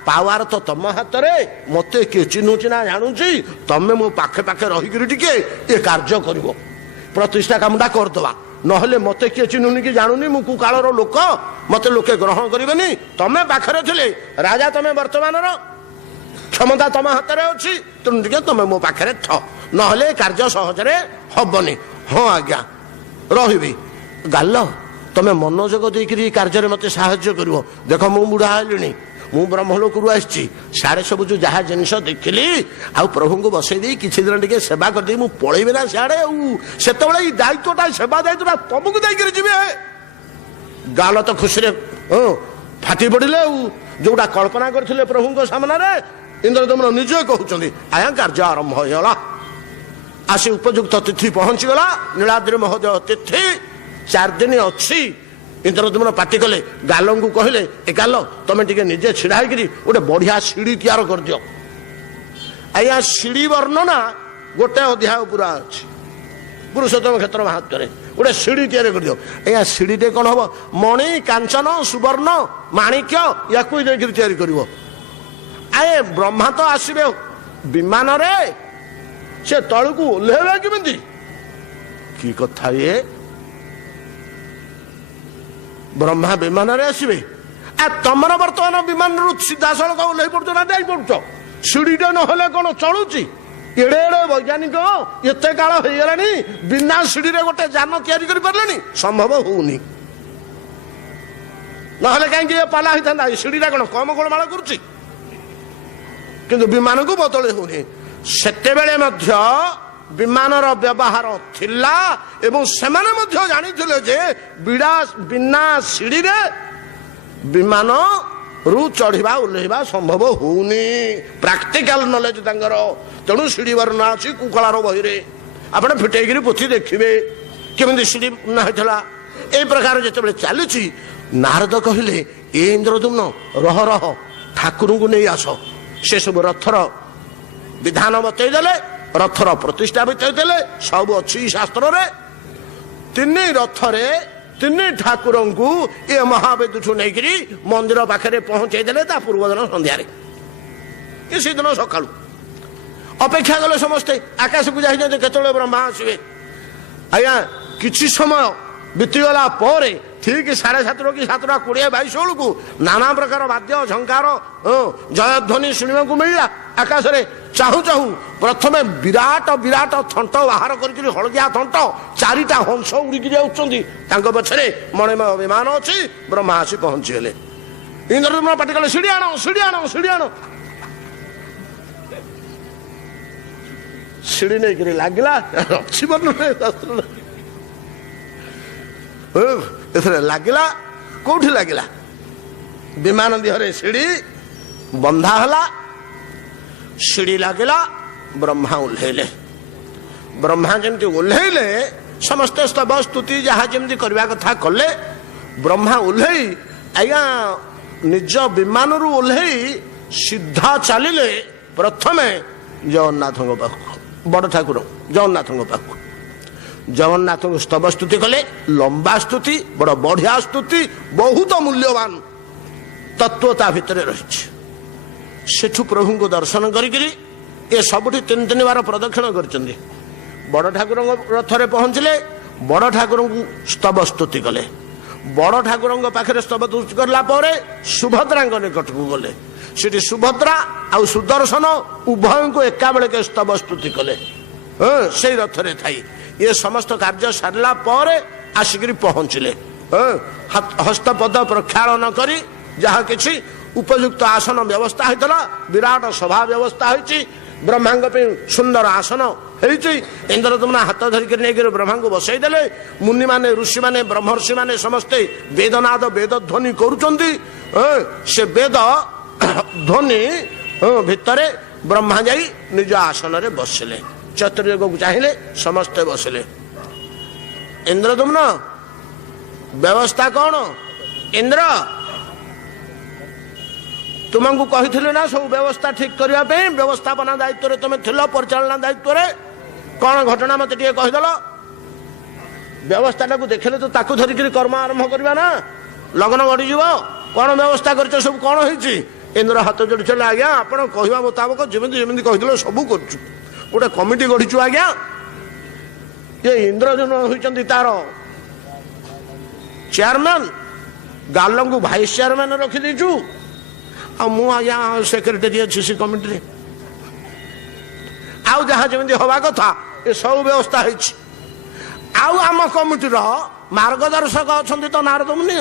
ପାୱାର ତ ତମ ହାତରେ, ମତେ କିଏ ଚିହ୍ନୁଛି ନା ଜାଣୁଛି, ତମେ ମୋ ପାଖେ ପାଖେ ରହିକିରି ଟିକେ ଏ କାର୍ଯ୍ୟ କରିବ, ପ୍ରତିଷ୍ଠା କାମଟା କରିଦବା, ନହେଲେ ମତେ କିଏ ଚିହ୍ନୁନି କି ଜାଣୁନି, ମୁଁ କୁ କାଳର ଲୋକ, ମତେ ଲୋକେ ଗ୍ରହଣ କରିବେନି। ତମେ ପାଖରେ ଥିଲେ ରାଜା, ତମେ ବର୍ତ୍ତମାନର କ୍ଷମତା ତମ ହାତରେ ଅଛି, ତେଣୁ ଟିକେ ତମେ ମୋ ପାଖରେ ଥ, ନହେଲେ କାର୍ଯ୍ୟ ସହଜରେ ହବନି। ହଁ ଆଜ୍ଞା ରହିବି। ଗାଲ ତମେ ମନୋଯୋଗ ଦେଇକିରି କାର୍ଯ୍ୟରେ ମତେ ସାହାଯ୍ୟ କରିବ। ଦେଖ ମୁଁ ବୁଢା ହେଲିଣି, ମୁଁ ବ୍ରହ୍ମଲୋକରୁ ଆସିଛି, ସିଆଡ଼େ ସବୁ ଯୋଉ ଯାହା ଜିନିଷ ଦେଖିଲି, ଆଉ ପ୍ରଭୁଙ୍କୁ ବସେଇ ଦେଇ କିଛି ଦିନ ଟିକେ ସେବା କରିଦେଇ ମୁଁ ପଳେଇବି ନା ସିଆଡ଼େ। ଆଉ ସେତେବେଳେ ଏଇ ଦାୟିତ୍ୱଟା, ସେବା ଦାୟିତ୍ୱଟା ତମକୁ ଦେଇକିରି ଯିବେ। ଗାଲ ତ ଖୁସିରେ ଫାଟି ପଡ଼ିଲେ। ଆଉ ଯୋଉଟା କଳ୍ପନା କରିଥିଲେ ପ୍ରଭୁଙ୍କ ସାମ୍ନାରେ, ଇନ୍ଦ୍ରଦମ୍ନ ନିଜେ କହୁଛନ୍ତି, ଆଜ୍ଞା କାର୍ଯ୍ୟ ଆରମ୍ଭ ହେଇଗଲା। ଆସି ଉପଯୁକ୍ତ ତିଥି ପହଞ୍ଚିଗଲା, ନୀଳାଦ୍ରି ମହୋଦୟ ତିଥି, 4 ଦିନ ଅଛି। ଇନ୍ଦ୍ରଦମ୍ନ ପାଟି କଲେ, ଗାଲଙ୍କୁ କହିଲେ, ଏ ଗାଲ ତମେ ଟିକେ ନିଜେ ଛିଡା ହେଇକିରି ଗୋଟେ ବଢିଆ ସିଡି ତିଆର କରିଦିଅ। ଆଜ୍ଞା ସିଡି ବର୍ଣ୍ଣନା ଗୋଟେ ଅଧ୍ୟାୟ ପୁରା ଅଛି ପୁରୁଷୋତ୍ତମ କ୍ଷେତ୍ର ମାହାତ୍ମ୍ୟରେ। ଗୋଟେ ସିଡି ତିଆରି କରିଦିଅ। ଆଜ୍ଞା ସିଡିଟେ କଣ ହବ? ମଣି, କାଞ୍ଚନ, ସୁବର୍ଣ୍ଣ, ମାଣିକ୍ୟ ୟାକୁ ଦେଇକିରି ତିଆରି କରିବ। ଆଏ ବ୍ରହ୍ମା ତ ଆସିବେ ବିମାନରେ, ସେ ତଳକୁ ଓହ୍ଲେଇବେ କେମିତି? କି କଥା ଇଏ? ବ୍ରହ୍ମା ବିମାନରେ ଆସିବେ, ତମର ବର୍ତ୍ତମାନ ବିମାନରୁ ସିଧାସଳଖ ଓହ୍ଲେଇ ପଡୁଛ ନା ଯାଇ ପଡୁଛ? ସିଡିଟା ନହେଲେ କଣ ଚଳୁଛି? ଏଡେ ଏଡେ ବୈଜ୍ଞାନିକ ଏତେ କାଳ ହେଇଗଲାଣି, ବିନା ସିଡିରେ ଗୋଟେ ଯାନ ତିଆରି କରିପାରିଲେଣି? ସମ୍ଭବ ହଉନି। ନହେଲେ କାହିଁକି ଏ ପାଲା ହେଇଥାନ୍ତା? ସିଡିଟା କଣ କମ ଗୋଳମାଳ କରୁଛି? କିନ୍ତୁ ବିମାନକୁ ବଦଳେଇ ହଉନି। ସେତେବେଳେ ମଧ୍ୟ ବିମାନର ବ୍ୟବହାର ଥିଲା ଏବଂ ସେମାନେ ମଧ୍ୟ ଜାଣିଥିଲେ ଯେ ବିନା ସିଡିରେ ବିମାନରୁ ଚଢିବା ଓହ୍ଲେଇବା ସମ୍ଭବ ହଉନି। ପ୍ରାକ୍ଟିକାଲ ନଲେଜ ତାଙ୍କର। ତେଣୁ ସିଡି ବର୍ଣ୍ଣନା ଅଛି କୁକଳାର ବହିରେ, ଆପଣ ଫିଟେଇକିରି ପୋଥି ଦେଖିବେ କେମିତି ସିଡି ବର୍ଣ୍ଣନା ହେଇଥିଲା। এই ପ୍ରକାର ଯେତେବେଳେ ଚାଲିଛି, ନାରଦ କହିଲେ, ଏ ଇନ୍ଦ୍ରଦମ୍ନ ରହ ରହ, ଠାକୁରଙ୍କୁ ନେଇ ଆସ। ସେ ସବୁ ରଥର ବିଧାନ ବତେଇ ଦେଲେ, ରଥର ପ୍ରତିଷ୍ଠା ବତେଇ ଦେଲେ, ସବୁ ଅଛି ଶାସ୍ତ୍ରରେ। 3 ରଥରେ 3 ଠାକୁରଙ୍କୁ ଏ ମହାବେଦଠୁ ନେଇକିରି ମନ୍ଦିର ପାଖରେ ପହଞ୍ଚେଇ ଦେଲେ ତା ପୂର୍ବଦିନ ସନ୍ଧ୍ୟାରେ କି ସେଦିନ ସକାଳୁ। ଅପେକ୍ଷା କଲେ ସମସ୍ତେ, ଆକାଶକୁ ଯାଇଛନ୍ତି କେତେବେଳେ ବ୍ରହ୍ମା ଆସିବେ। ଆଜ୍ଞା କିଛି ସମୟ ବିତିଗଲା ପରେ ଠିକ 7:30 କି 7:20 ବେଳକୁ ନାନା ପ୍ରକାର ବାଦ୍ୟ ଝଙ୍କାର ଜୟଧ୍ୱନି ଶୁଣିବାକୁ ମିଳିଲା। ଆକାଶରେ ଚାହୁଁ ଚାହୁଁ ପ୍ରଥମେ ବିରାଟ ବିରାଟ ଥଣ୍ଟ ବାହାର କରିକି, ହଳଦିଆ ଥଣ୍ଟ, 4ଟା ହଂସ ଉଡ଼ିକି ଯାଉଛନ୍ତି, ତାଙ୍କ ପଛରେ ମଣିମୟ ବିମାନ ଅଛି। ବ୍ରହ୍ମା ଆସି ପହଞ୍ଚିଗଲେ। ଇନ୍ଦ୍ରଦମ୍ନ ପାଟି କଲେ, ସିଡି ଆଣ, ସିଡି ଆଣ, ସିଡି ଆଣ। ସିଡି ନେଇକିରି ଲାଗିଲା, ଅଛି ଶାସ୍ତ୍ର ଏଥିରେ ଲାଗିଲା। କୋଉଠି ଲାଗିଲା? ବିମାନ ଦେହରେ ସିଡି ବନ୍ଧା ହେଲା, ସିଡି ଲାଗିଲା, ବ୍ରହ୍ମା ଓହ୍ଲେଇଲେ। ब्रह्मा जमी ओह्लैले समस्ते स्तव स्तुति जहाँ जमी करवा कथा कले ब्रह्मा ओह्लै आज्ञा निज विमान ओह्लै सीधा चलिले प्रथमे जगन्नाथ पाख बड़ ठाकुर जगन्नाथ पाख जगन्नाथ को स्तव स्तुति कले लंबा स्तुति बड़ बढ़िया स्तुति बहुत मूल्यवान तत्वता भितर रही सेठू प्रभु को दर्शन करी ये सबुठी 3 बार प्रदक्षिण कर बड़ ठाकुर रथरे पहुंचले बड़ ठाकुर को स्तव स्तुति कले बड़ ठाकुर पाखे स्तव स्तुति करला सुभद्रा निकट को गले सेठी सुभद्रा आउ सुदर्शन उभय को एका बेले के स्तव स्तुति कले से रथरे थाई ये समस्त कार्य सारला आसिक पहुंचले हस्तपद प्रक्षालन करी जहाँ किसी उपयुक्त आसन व्यवस्था होता विराट सभा व्यवस्था होती ब्रह्मा सुंदर आसन होती इंद्रदम्ना हाथ धरिक नहीं ब्रह्मा को बसईदे मुनि माने ऋषि माने ब्रह्मर्षि माने समस्ते वेदनाद वेद ध्वनि करुचंदी से वेद ध्वनि भितर ब्रह्मा जाई निज आसन रे बसिले चतुर्युग को चाहिए समस्ते बसिले इंद्रदम्न व्यवस्था कौन इंद्र तुमको कही ना सब व्यवस्था ठीक करने व्यवस्थापना दायित्व तुम थिल परिचालना दायित्व कौन घटना मत कहीदेल व्यवस्था देखले तो ताकू धरिक कर्म आरंभ करवा ना लग्न गढ़ी कौन व्यवस्था कर सब कौन होती इंद्र हाथ जोड़ी चले आज्ञा आप कहवा मुताबक जमी जमी कहीदेल सब कर गोटे कमिटी गढ़ीचु आज्ञा ये इंद्रजन होती तार चेयरमैन गाल को भाइस चेयरमैन रखीदेचु आज्ञा सेक्रेटरी अच्छी से कमिटी आउ जहाँ जमी हवा कथा ये सब व्यवस्था आम कमिटीर मार्गदर्शक अच्छा तो नारद मुनि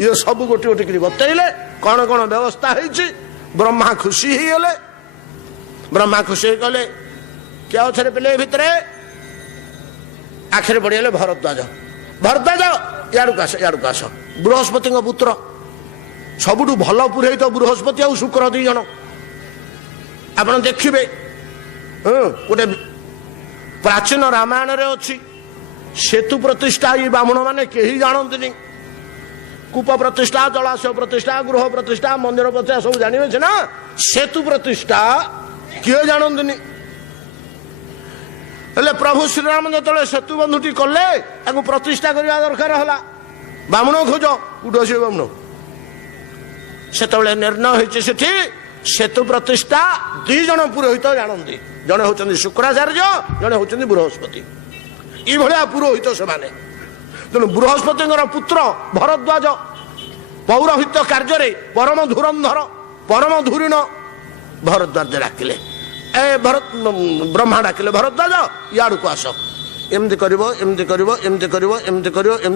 ये सब गोटे गोटे बतईले कौन कौन व्यवस्था होती ब्रह्मा खुशी होगले ब्रह्मा खुशी कले क्या अच्छे पिले भितर आखिर पड़गले भरद्वाज भरद्वाज याड़ू आस बृहस्पति पुत्र सबुठ भल पुरोहित बृहस्पति आ शुक्र 2 जन आप देखिए गोटे प्राचीन रामायण रे अच्छी सेतु प्रतिष्ठा ये ब्राह्मण मैंने कहीं जानते कूप प्रतिष्ठा जलाशय प्रतिष्ठा गृह प्रतिष्ठा मंदिर प्रतिष्ठा सब जानवे ना सेतु प्रतिष्ठा किए जानते प्रभु श्रीराम जो सेतु बंधुटी कले प्रतिष्ठा करने दरकार है ब्राह्मण खोज उठ से ब्राह्मण से निर्णय होती सेतु प्रतिष्ठा 2 जन पुरोहित जानती जड़े होती शुक्राचार्य जड़े होती बृहस्पति ये पुरोहित से तेणु बृहस्पति पुत्र भरद्वाज पौरोहित्य कार्य परम धुरंधर परम धुरीण भरद्वाज डाकिले ब्रह्मा डाकिले भरद्वाज याड़ को आस एमती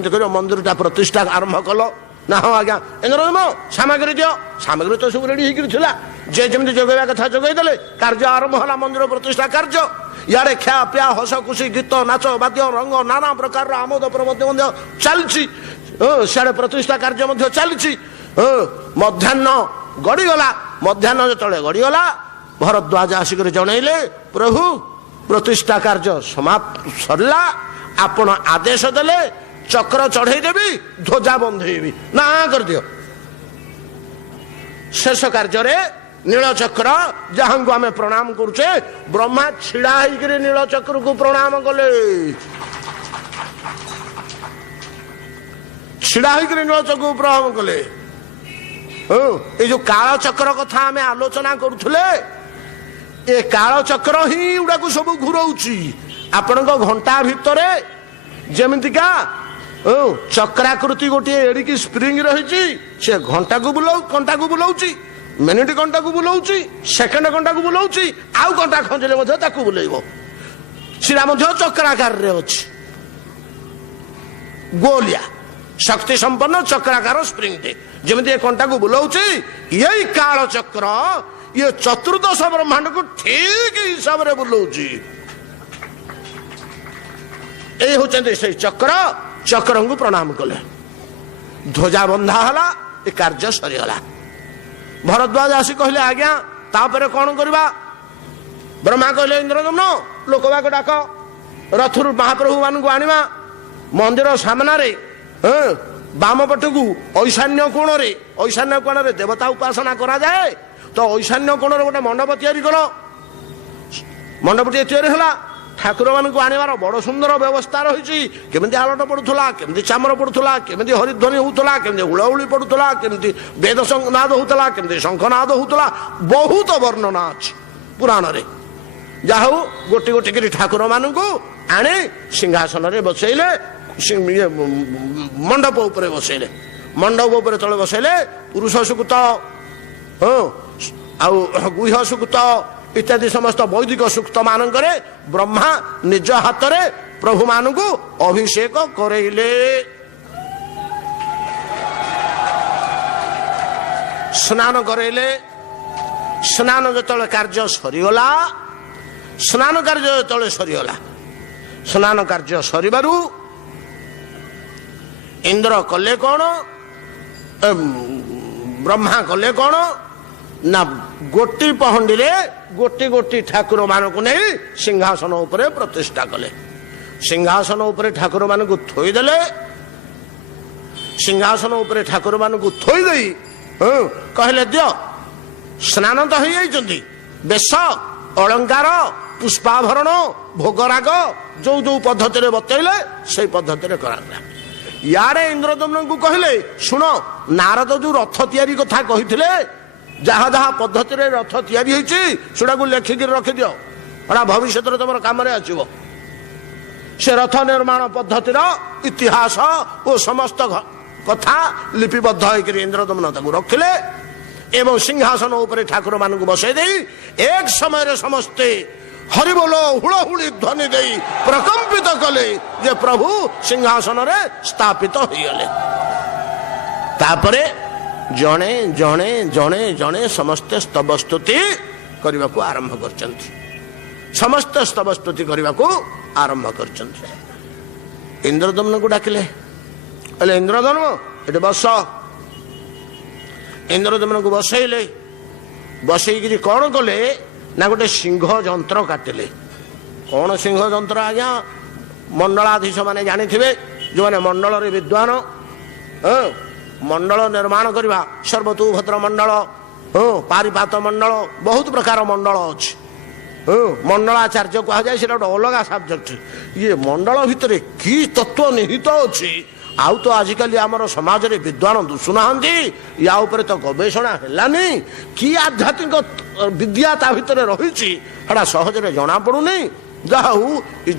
कर मंदिरटा प्रतिष्ठा आरंभ कल ना हाँ आज्ञा इंद्रदम सामग्री दियो सामग्री तो सब रेडी होता जे जमी जगेवा कथा जगेदे कार्य आरंभ है मंदिर प्रतिष्ठा कार्य यारे ख्या पिया हस खुशी गीत नाच बाद्य रंग नाना प्रकार आमोद प्रमोद चलती सियाड़े प्रतिष्ठा कार्य चलती मध्याह्न गड़ीगला मध्याह्न जो गड़ीगला भरद्वाज आसिक जनइले प्रभु प्रतिष्ठा कार्य समाप्त सरला आपण आदेश देले चक्र चढ़ेदेवी ध्वजा बंधेबी ना कर दियो शेष कार्य नीलचक्र जहां को आम प्रणाम करुचे ब्रह्मा छिड़ा होकर नीलचक्र को प्रणाम कले छिड़ा होकर नीलचक्र को प्रणाम कले ये जो काल चक्र कथा आम आलोचना करुले ये काल चक्र ही गुड़ा को सब घुराऊची आपण घंटा भितर जमीका चक्राकृति गोटे एडिकी स्प्रिंग रही से घंटा को बुलाऊची मिनिट घंटा को बुलाऊची सेकेंड घंटा को बुलाऊची आउ घंटा खंजले बुलेब सीरा चक्राकार अच्छी गोलिया शक्ति संपन्न चक्राकार स्प्रिंग टे जमी घंटा को बुलाऊची यही काल चक्र ये चतुर्दश ब्रह्मांड को ठीक हिसाब से बुलाऊची ये होचंदी से चक्र चक्र को प्रणाम कले ध्वजा बंधा है ये कार्य सरीगला भरद्वाज आसी कहले आज्ञा तापर कौन करवा ब्रह्मा कहले इंद्रदम्न लोकवाक डाक रथुर महाप्रभु मानू आनिमा मंदिर सामने बाम पटकू ईशान्य कोण रे देवता उपासना करा जाए तो ईशान्य कोण गोटे मंडप तैयारी कर मंडप तैयारी है ठाकुर मान आनबार बड़ सुंदर व्यवस्था रही केमी आलट पड़ूला केमी चामर पड़ूला केमी हरिध्वनि होता केमी हुलहुली पड़ूला केमी वेद नाद होता केमी शंखनाद होता बहुत वर्णना अच्छी पुराण रे जाऊ गोटी गोटी कर ठाकुर मानू आने सिंहासन रे बसैले मंडप उपरे बसैले मंडप उपरे तले बसैले पुरुष सुकृत गुह्य सुकृत इत्यादि समस्त वैदिक सूक्त मानक ब्रह्मा निज हाथ रे प्रभु मानू अभिषेक करैले स्नान करैले स्नान जो कार्य सरीगला स्नान कार्य जो सरीगला स्नान कार्य सरीबारु इंद्र कले कौन ब्रह्मा कले कौन ना गोटी पहंडी रे गोटी गोटी ठाकुर मानक नहीं सिंहासन उपरे प्रतिष्ठा कले सिंहासन उपरे ठाकुर मानक थोईदेले सिंहासन उपरे ठाकुर मानक थोईदे कहले दियो स्नान तो हो जाइछन्ति बेश अलंकार पुष्पाभरण भोगराग जो जो पद्धति बतैले से पद्धति करा यारे इंद्रदम्न को कहले शुण नारद जो रथ तैयारी कथा कही जहाँ जहाँ पद्धति रथ तैयारी होड़ा लेखिक रखिद भविष्य तुम कम आसो से रथ निर्माण पद्धतिर इतिहास और समस्त कथा लिपिबद्ध होकर इंद्रदम्न रखिले एवं सिंहासन उपरे ठाकुर मानक बसई दे एक समय समस्ते हरिबोल हुलहुली ध्वनि दे प्रकंपित कले जे प्रभु सिंहासन रे स्थापित हो गले तापरे जणे जणे जणे जणे समस्त स्तव स्तुति करने को आरंभ करचंती समस्त स्तव स्तुति करने को आरंभ करचंती इंद्रदम्न को डाकिले अले इंद्रदम्न एटे बस इंद्रदम्न को बसैले बसई कौन कले ना गोटे सिंह जंत्र काटिले कौन सिंह जंत्र आज्ञा मंडलाधीश माने जानी थे जो मैंने मंडल रे विद्वान मंडल निर्माण करवा सर्वतोभद्र मंडल पारिपात मंडल बहुत प्रकार मंडल अच्छे मंडलाचार्य कह जाए गोटे अलग सब्जेक्ट ये मंडल भितर कि तत्व निहित अच्छी आउ तो आजिकल आमर समाज रे विद्वान दुसुना या उपरे तो गवेषणा हेलानी कि आध्यात्मिक विद्या ता भितर रही सहजरे जना पड़ुनी जाऊ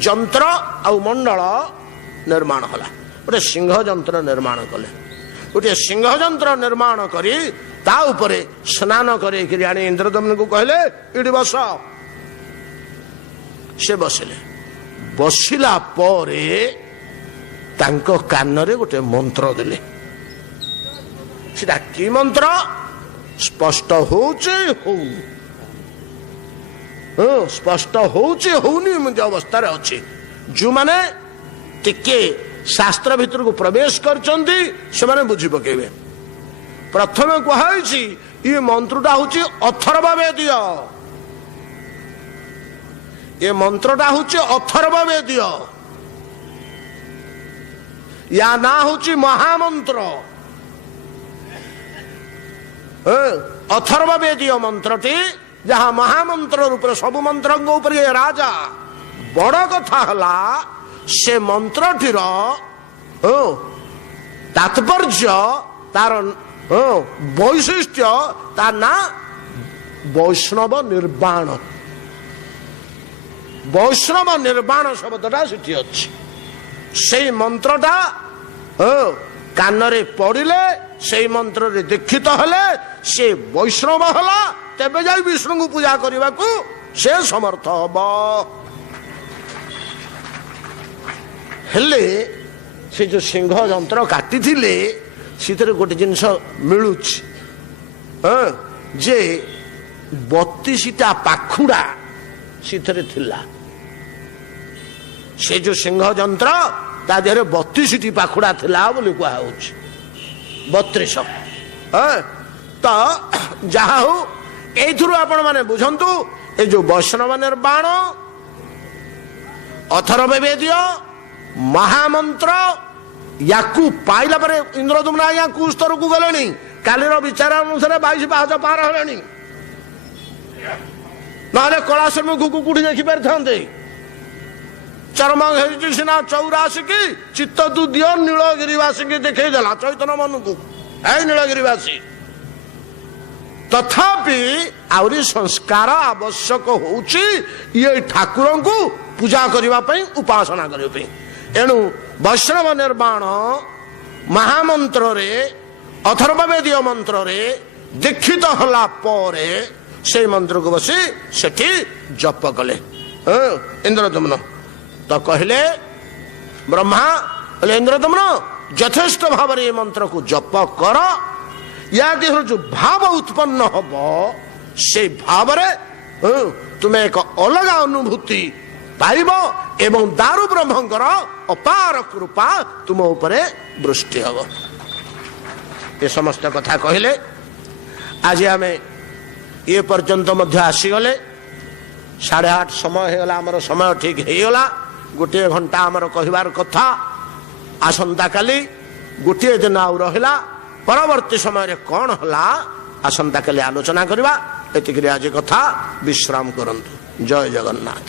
जंत्र आउ मंडल निर्माण होला गोटे सिंह जंत्र निर्माण कले गोटे सिंह जंत्र निर्माण करी ता उपरे स्नान करे आनी इंद्रदम्न को कहले इडी बस से बसिले बसिला परे तांको कानरे गोटे मंत्र देले सेटा कि मंत्र स्पष्ट होचे होउनी स्पष्ट होचे होउनी मुझे अवस्था रे अछि जो माने टिके शास्त्र भीतर को प्रवेश करचंदी से माने बुझी पकेबे प्रथमे कहै छी ये मंत्रटा होची अथर्ववेदीय ये मंत्रटा होची अथर्ववेदीय या ना होची महामंत्र अथर्ववेदीय मंत्रटी जहाँ महामंत्र रूप सब मंत्र राजा बड़ कथा हला से मंत्रटीर तात्पर्य तार वैशिष्ट्य तार ना वैष्णव निर्वाण शब्दटा सेठी अच्छी से मंत्रटा कानरे पड़िले से मंत्र रे दीक्षित हेले से वैष्णव हला तेबे जाई विष्णु को पूजा करने को से समर्थ हब हेले से जो सिंह जंत्र काटी थिले सीधे गोटे जिनस मिलू जे 32टा पाखुड़ा सीधे थिला से जो सिंह जंत्र ता देहरे 32टी पाखुड़ा थिला बोली कहा 32 तो जहा हो एथुरु आपण माने बुझंतु ए जो वैष्णव निर्वाण अथर्ववेदीय महामंत्र याकू पाइला पर इंद्रदुम्न आज्ञा कु स्तर को गले कालीर विचार अनुसार 22 पाहच पार हेले ना कलाश्रम को कौटी देखी पारि था चरम सीना 84 की चित्त तू दियो नीलगिरीवासी की देखला चैतन्य मन को नीलगिरीवासी तथापि आउरी संस्कार आवश्यक होउची ये ठाकुर को पूजा करने उपासना करने एणु वैष्णव निर्वाण महामंत्र रे अथर्ववेदीय मंत्र रे दीक्षित होला परे से मंत्र को बसी सेठी जप कले इंद्रदम्न तो कहले ब्रह्मा बोले इंद्रदम्न यथेष्ट भाव ये मंत्र को जप कर या देह जो भाव उत्पन्न हम से भाव तुम्हें एक अलग अनुभूति पाइब एवं दारु ब्रह्मंकर अपार कृपा तुम उपरे वृष्टि हम ये समस्त कथा कहले आज आम ये पर्यंत आसीगले 8:30 समय होगा आमर समय ठीक होगा गोटे घंटा आमर कहबार कथा आसंता काली गोटे दिन आउ रहा परवर्ती समय कौन हला आसंता काली आलोचना करवा एतिक आज कथा विश्राम करंतु जय जगन्नाथ।